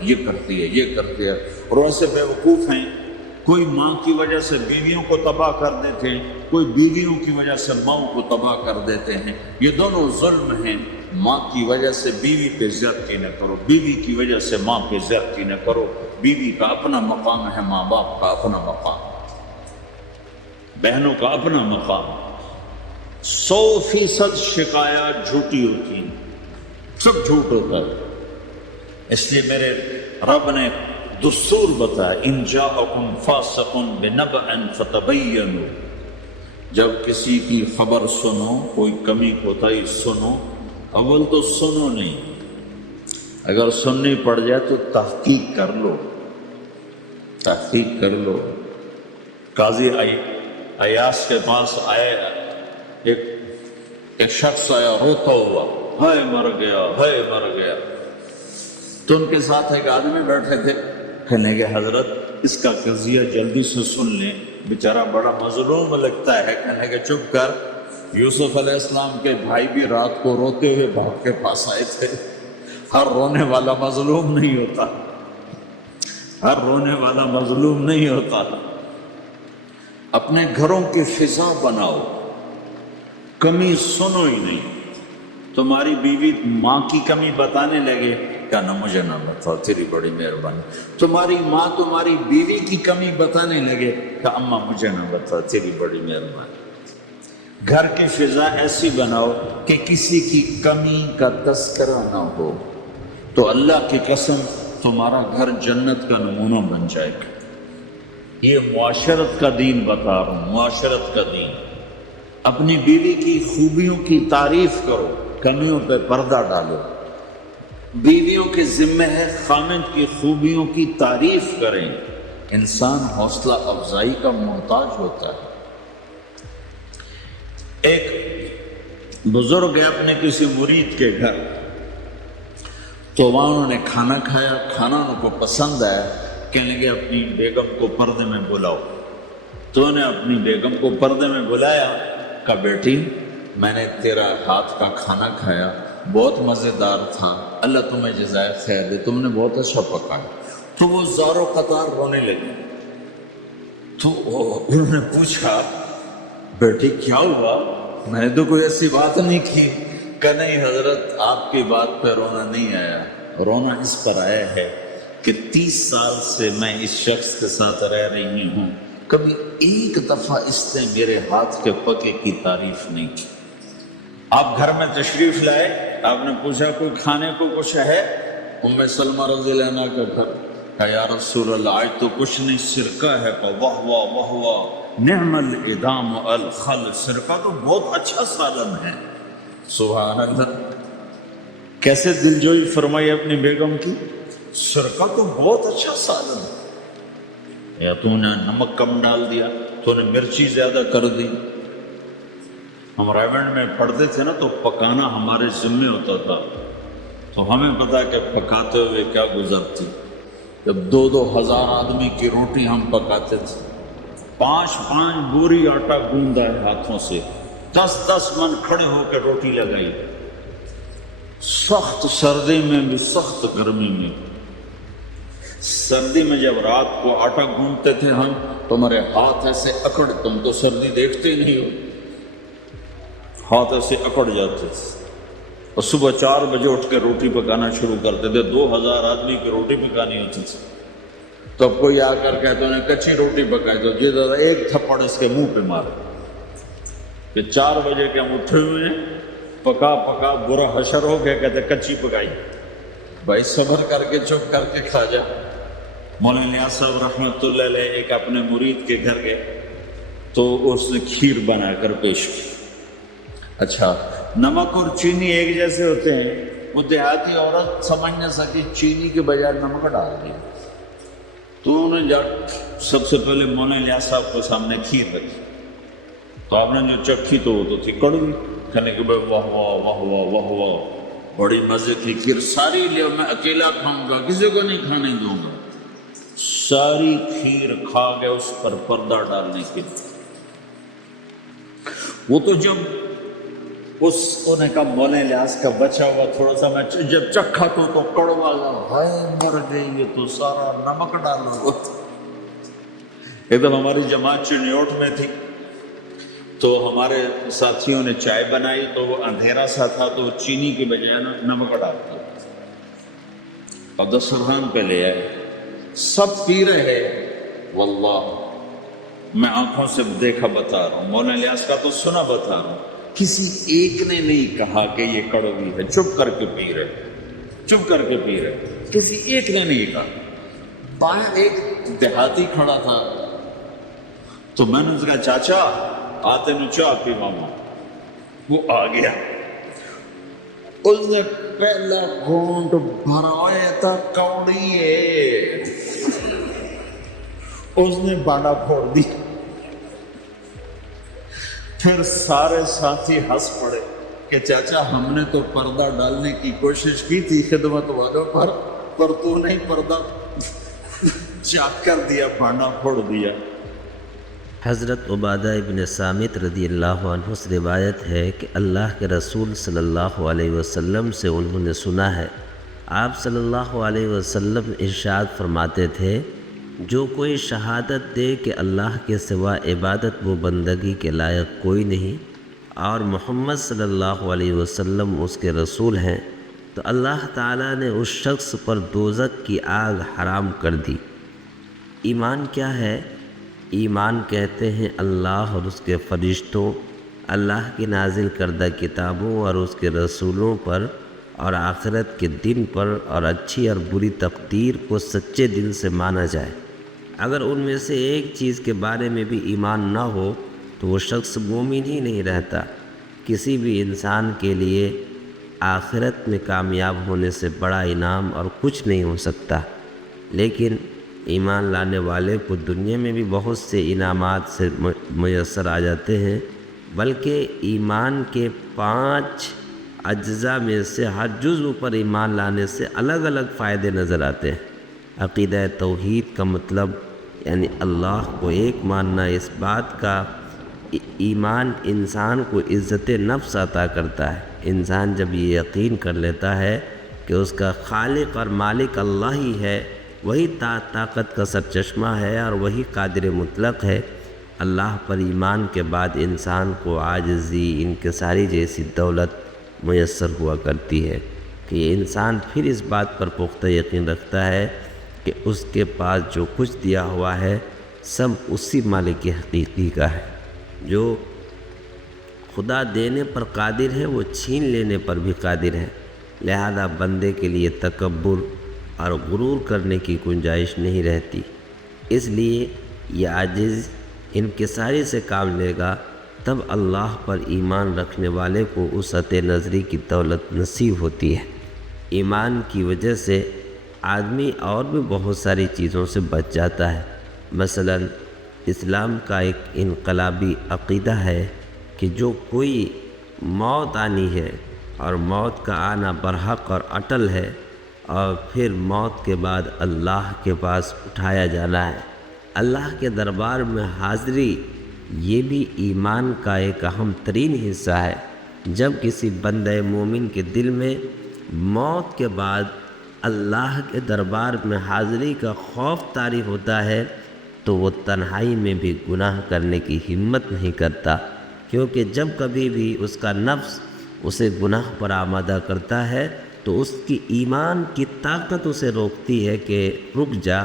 یہ کرتی ہے، اور ویسے بیوقوف ہیں، کوئی ماں کی وجہ سے بیویوں کو تباہ کر دیتے ہیں، کوئی بیویوں کی وجہ سے ماں کو تباہ کر دیتے ہیں، یہ دونوں ظلم ہیں۔ ماں کی وجہ سے بیوی پہ زیادتی نہ کرو، بیوی کی وجہ سے ماں پہ زیادتی نہ کرو، بیوی کا اپنا مقام ہے، ماں باپ کا اپنا مقام، بہنوں کا اپنا مقام۔ 100% شکایات جھوٹی ہوتی ہیں، سب جھوٹ ہوتا ہے، اس لیے میرے رب نے دستور بتایا، ان جاءکم فاسق بنبأ فتبینوا، جب کسی کی خبر سنو، کوئی کمی کوتاہی سنو، اول تو سنو نہیں، اگر سننی پڑ جائے تو تحقیق کر لو، تحقیق کر لو۔ قاضی ایاس کے پاس آئے، ایک شخص آیا روتا ہوا، ہائے مر گیا، ہائے مر گیا، تو ان کے ساتھ ایک آدمی بیٹھے تھے، کہنے کہ حضرت اس کا قضیہ جلدی سے سن لیں، بیچارہ بڑا مظلوم لگتا ہے۔ کہنے کہ چپ کر، یوسف علیہ السلام کے بھائی بھی رات کو روتے ہوئے باپ کے پاس آئے تھے، ہر رونے والا مظلوم نہیں ہوتا، ہر رونے والا مظلوم نہیں ہوتا۔ اپنے گھروں کی فضا بناؤ، کمی سنو ہی نہیں۔ تمہاری بیوی ماں کی کمی بتانے لگے، کہنا مجھے نہ بتاؤ، تیری بڑی مہربانی۔ تمہاری ماں تمہاری بیوی کی کمی بتانے لگے کہ اماں مجھے نہ بتاؤ، تیری بڑی مہربانی۔ گھر کی فضا ایسی بناؤ کہ کسی کی کمی کا تذکرہ نہ ہو، تو اللہ کی قسم تمہارا گھر جنت کا نمونہ بن جائے گا۔ یہ معاشرت کا دین بتا رہا ہوں، معاشرت کا دین۔ اپنی بیوی کی خوبیوں کی تعریف کرو، کمیوں پہ پردہ ڈالو۔ بیویوں کے ذمہ ہے خامند کی خوبیوں کی تعریف کریں۔ انسان حوصلہ افزائی کا محتاج ہوتا ہے۔ ایک بزرگ ہے اپنے کسی مرید کے گھر، تو وہاں انہوں نے کھانا کھایا، کھانا ان کو پسند آیا، کہنے لگے اپنی بیگم کو پردے میں بلاؤ۔ تو انہوں نے اپنی بیگم کو پردے میں بلایا، کہا بیٹی میں نے تیرا ہاتھ کا کھانا کھایا، بہت مزیدار تھا، اللہ تمہیں جزائے خیر دے، تم نے بہت اچھا پکایا۔ تو وہ زار و قطار رونے لگی۔ تو انہوں نے پوچھا بیٹی کیا ہوا؟ میں نے تو کوئی ایسی بات نہیں کی۔ کہ نہیں حضرت آپ کی بات پہ رونا نہیں آیا، رونا اس پر آیا ہے کہ 30 سال سے میں اس شخص کے ساتھ رہ رہی ہوں، کبھی ایک دفعہ اس نے میرے ہاتھ کے پکے کی تعریف نہیں کی۔ آپ گھر میں تشریف لائے، آپ نے پوچھا کوئی کھانے کو کچھ ہے؟ ام سلمہ رضی اللہ عنہ کا گھر، کہا یا رسول اللہ آج تو کچھ نہیں، سرکہ ہے۔ واہ واہ واہ واہ، نعم الادام الخل، سرکہ تو بہت اچھا سالن ہے۔ سبحان اللہ، کیسے دلجوئی فرمائی اپنی بیگم کی، سرکہ تو بہت اچھا سالن ہے، یا تو نے نمک کم ڈال دیا، تو نے مرچی زیادہ کر دی۔ ہم رائمنڈ میں پڑھتے تھے نا، تو پکانا ہمارے ذمہ ہوتا تھا، تو ہمیں پتا کہ پکاتے ہوئے کیا گزرتی۔ جب 2-2 ہزار آدمی کی روٹی ہم پکاتے تھے، 5-5 بوری آٹا گوندا ہے ہاتھوں سے، 10-10 من کھڑے ہو کے روٹی لگائی، سخت سردی میں بھی سخت گرمی میں۔ سردی میں جب رات کو آٹا گوندتے تھے ہم، تمہارے ہاتھ ایسے اکڑ، تم تو سردی دیکھتے ہی نہیں ہو، ہاتھ ایسے اکڑ جاتے تھے، اور صبح 4 بجے اٹھ کے روٹی پکانا شروع کرتے تھے۔ 2000 آدمی کی روٹی پکانی ہوتی تھی، تو اب کوئی آ کر کہتے انہیں کچی روٹی پکائی، تو جی دادا ایک تھپڑ اس کے منہ پہ مارے، کہ 4 بجے کے ہم اٹھے ہوئے ہیں، پکا پکا برا حشر ہو گیا، کہتے کچی پکائی، بھائی صبر کر کے چپ کر کے کھا جا۔ مولانا نیاز صاحب رحمۃ اللہ علیہ ایک اپنے مرید کے گھر گئے تو اس نے کھیر بنا کر پیش کی۔ اچھا، نمک اور چینی ایک جیسے ہوتے ہیں، وہ دیہاتی عورت سمجھ نہ سکی، چینی کے بجائے نمک ڈال دیا، تو انہوں نے جب سب سے پہلے مولانا نیاز صاحب کو سامنے کھیر رکھی، تو آپ نے جو چکھی تو وہ تو تھی کڑوی، کہنے کہ بھائی واہ واہ واہ واہ واہ واہ، بڑی مزے کی کھیر، ساری لے میں اکیلا کھاؤں گا، کسی کو نہیں کھانے دوں گا۔ ساری کھیر کھا گئے، اس پر پردہ ڈالنے کے لیے۔ وہ تو جب انہوں نے کہا مولانا الیاس کا بچا ہوا تھوڑا سا میں جب چکھا تو کڑوا گا، ہائے مر گئی، یہ تو سارا نمک ڈالو۔ ایک دم ہماری جماعت چنیوٹ میں تھی، تو ہمارے ساتھیوں نے چائے بنائی، تو وہ اندھیرا سا تھا تو چینی کے بجائے نمک ڈال دیا اور دسترخوان پہ لے آئے، سب پی رہے۔ واللہ میں آنکھوں سے دیکھا بتا رہا ہوں، مولانا الیاس کا تو سنا بتا رہا ہوں، کسی ایک نے نہیں کہا کہ یہ کڑوی ہے، چپ کر کے پی رہے، چپ کر کے پی رہے، کسی ایک نے نہیں کہا۔ بائیں ایک دیہاتی کھڑا تھا، تو میں نے اس کا چاچا آتے نو چاہ پی ماما، وہ آ گیا، اس نے پہلا گھونٹ بھرایا تھا، کوڑی ہے، اس نے بانڈا پھوڑ دی۔ پھر سارے ساتھی ہنس پڑے کہ چاچا ہم نے تو پردہ ڈالنے کی کوشش کی تھی خدمت والوں پر تو نہیں پردہ چاک کر دیا، بانڈا پھوڑ دیا۔ حضرت عبادہ ابن صامت رضی اللہ عنہ سے روایت ہے کہ اللہ کے رسول صلی اللہ علیہ وسلم سے انہوں نے سنا ہے، آپ صلی اللہ علیہ وسلم ارشاد فرماتے تھے، جو کوئی شہادت دے کہ اللہ کے سوا عبادت و بندگی کے لائق کوئی نہیں اور محمد صلی اللہ علیہ وسلم اس کے رسول ہیں، تو اللہ تعالیٰ نے اس شخص پر دوزخ کی آگ حرام کر دی۔ ایمان کیا ہے؟ ایمان کہتے ہیں اللہ اور اس کے فرشتوں، اللہ کی نازل کردہ کتابوں اور اس کے رسولوں پر اور آخرت کے دن پر اور اچھی اور بری تقدیر کو سچے دل سے مانا جائے۔ اگر ان میں سے ایک چیز کے بارے میں بھی ایمان نہ ہو تو وہ شخص مومن ہی نہیں رہتا۔ کسی بھی انسان کے لیے آخرت میں کامیاب ہونے سے بڑا انعام اور کچھ نہیں ہو سکتا، لیکن ایمان لانے والے کو دنیا میں بھی بہت سے انعامات سے میسر آ جاتے ہیں، بلکہ ایمان کے 5 اجزاء میں سے ہر جزو پر ایمان لانے سے الگ الگ فائدے نظر آتے ہیں۔ عقیدہ توحید کا مطلب یعنی اللہ کو ایک ماننا، اس بات کا ایمان انسان کو عزت نفس عطا کرتا ہے۔ انسان جب یہ یقین کر لیتا ہے کہ اس کا خالق اور مالک اللہ ہی ہے، وہی طاقت کا سرچشمہ ہے اور وہی قادر مطلق ہے، اللہ پر ایمان کے بعد انسان کو عاجزی، انکساری جیسی دولت میسر ہوا کرتی ہے کہ یہ انسان پھر اس بات پر پختہ یقین رکھتا ہے کہ اس کے پاس جو کچھ دیا ہوا ہے سب اسی مالک حقیقی کا ہے۔ جو خدا دینے پر قادر ہے وہ چھین لینے پر بھی قادر ہے، لہذا بندے کے لیے تکبر اور غرور کرنے کی گنجائش نہیں رہتی۔ اس لیے یہ عاجز انکساری سے کام لے گا، تب اللہ پر ایمان رکھنے والے کو وسعت نظری کی دولت نصیب ہوتی ہے۔ ایمان کی وجہ سے آدمی اور بھی بہت ساری چیزوں سے بچ جاتا ہے۔ مثلا اسلام کا ایک انقلابی عقیدہ ہے کہ جو کوئی موت آنی ہے اور موت کا آنا برحق اور اٹل ہے، اور پھر موت کے بعد اللہ کے پاس اٹھایا جانا ہے، اللہ کے دربار میں حاضری، یہ بھی ایمان کا ایک اہم ترین حصہ ہے۔ جب کسی بندہ مومن کے دل میں موت کے بعد اللہ کے دربار میں حاضری کا خوف طاری ہوتا ہے تو وہ تنہائی میں بھی گناہ کرنے کی ہمت نہیں کرتا، کیونکہ جب کبھی بھی اس کا نفس اسے گناہ پر آمادہ کرتا ہے تو اس کی ایمان کی طاقت اسے روکتی ہے کہ رک جا،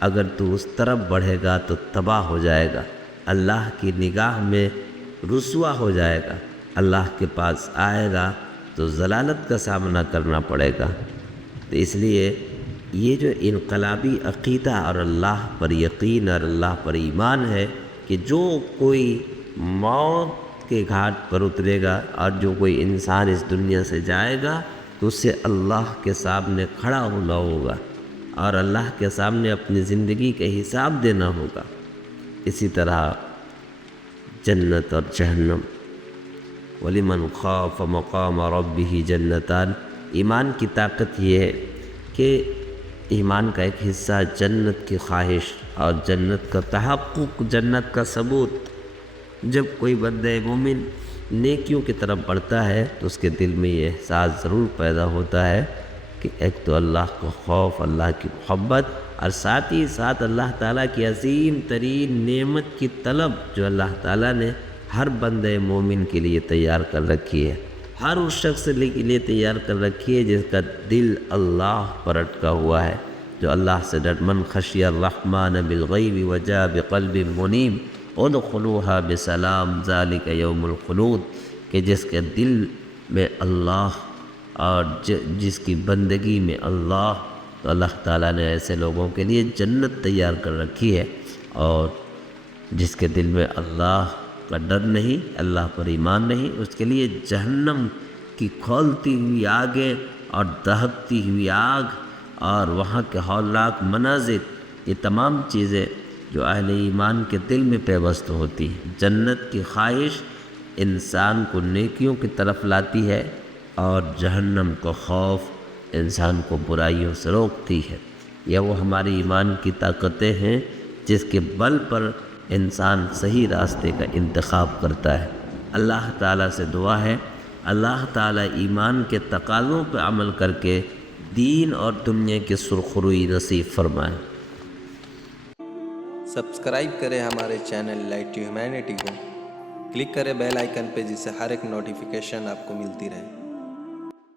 اگر تو اس طرف بڑھے گا تو تباہ ہو جائے گا۔ اللہ کی نگاہ میں رسوا ہو جائے گا، اللہ کے پاس آئے گا تو ضلالت کا سامنا کرنا پڑے گا۔ تو اس لیے یہ جو انقلابی عقیدہ اور اللہ پر یقین اور اللہ پر ایمان ہے کہ جو کوئی موت کے گھاٹ پر اترے گا اور جو کوئی انسان اس دنیا سے جائے گا تو اسے اللہ کے سامنے کھڑا ہونا ہوگا اور اللہ کے سامنے اپنی زندگی کا حساب دینا ہوگا۔ اسی طرح جنت اور جہنم، وَلِمَنْ خَافَ مَقَامَ رَبِّهِ جَنَّتَانِ، ایمان کی طاقت یہ ہے کہ ایمان کا ایک حصہ جنت کی خواہش اور جنت کا تحقق، جنت کا ثبوت۔ جب کوئی بندہ مومن نیکیوں کی طرف بڑھتا ہے تو اس کے دل میں یہ احساس ضرور پیدا ہوتا ہے کہ ایک تو اللہ کا خوف، اللہ کی محبت، اور ساتھ ہی ساتھ اللہ تعالیٰ کی عظیم ترین نعمت کی طلب جو اللہ تعالیٰ نے ہر بندے مومن کے لیے تیار کر رکھی ہے، ہر اس شخص کے لیے تیار کر رکھی ہے جس کا دل اللہ پر اٹکا ہوا ہے، جو اللہ سے ڈر، من خشی الرحمن بالغیب وجاء بقلب منیب ادخلوها بسلام ذالک یوم الخلود، کہ جس کے دل میں اللہ اور جس کی بندگی میں اللہ، تو اللہ تعالیٰ نے ایسے لوگوں کے لیے جنت تیار کر رکھی ہے، اور جس کے دل میں اللہ کا ڈر نہیں، اللہ پر ایمان نہیں، اس کے لیے جہنم کی کھولتی ہوئی آگیں اور دہکتی ہوئی آگ اور وہاں کے ہولناک مناظر، یہ تمام چیزیں جو اہل ایمان کے دل میں پیوست ہوتی ہیں۔ جنت کی خواہش انسان کو نیکیوں کی طرف لاتی ہے اور جہنم کا خوف انسان کو برائیوں سے روکتی ہے۔ یہ وہ ہماری ایمان کی طاقتیں ہیں جس کے بل پر انسان صحیح راستے کا انتخاب کرتا ہے۔ اللہ تعالیٰ سے دعا ہے اللہ تعالیٰ ایمان کے تقاضوں پہ عمل کر کے دین اور دنیا کی سرخروئی نصیب فرمائے۔ سبسکرائب کریں ہمارے چینل لائٹ ٹو ہیومینٹی کو، کلک کریں بیل آئیکن پہ جس سے ہر ایک نوٹیفیکیشن آپ کو ملتی رہے۔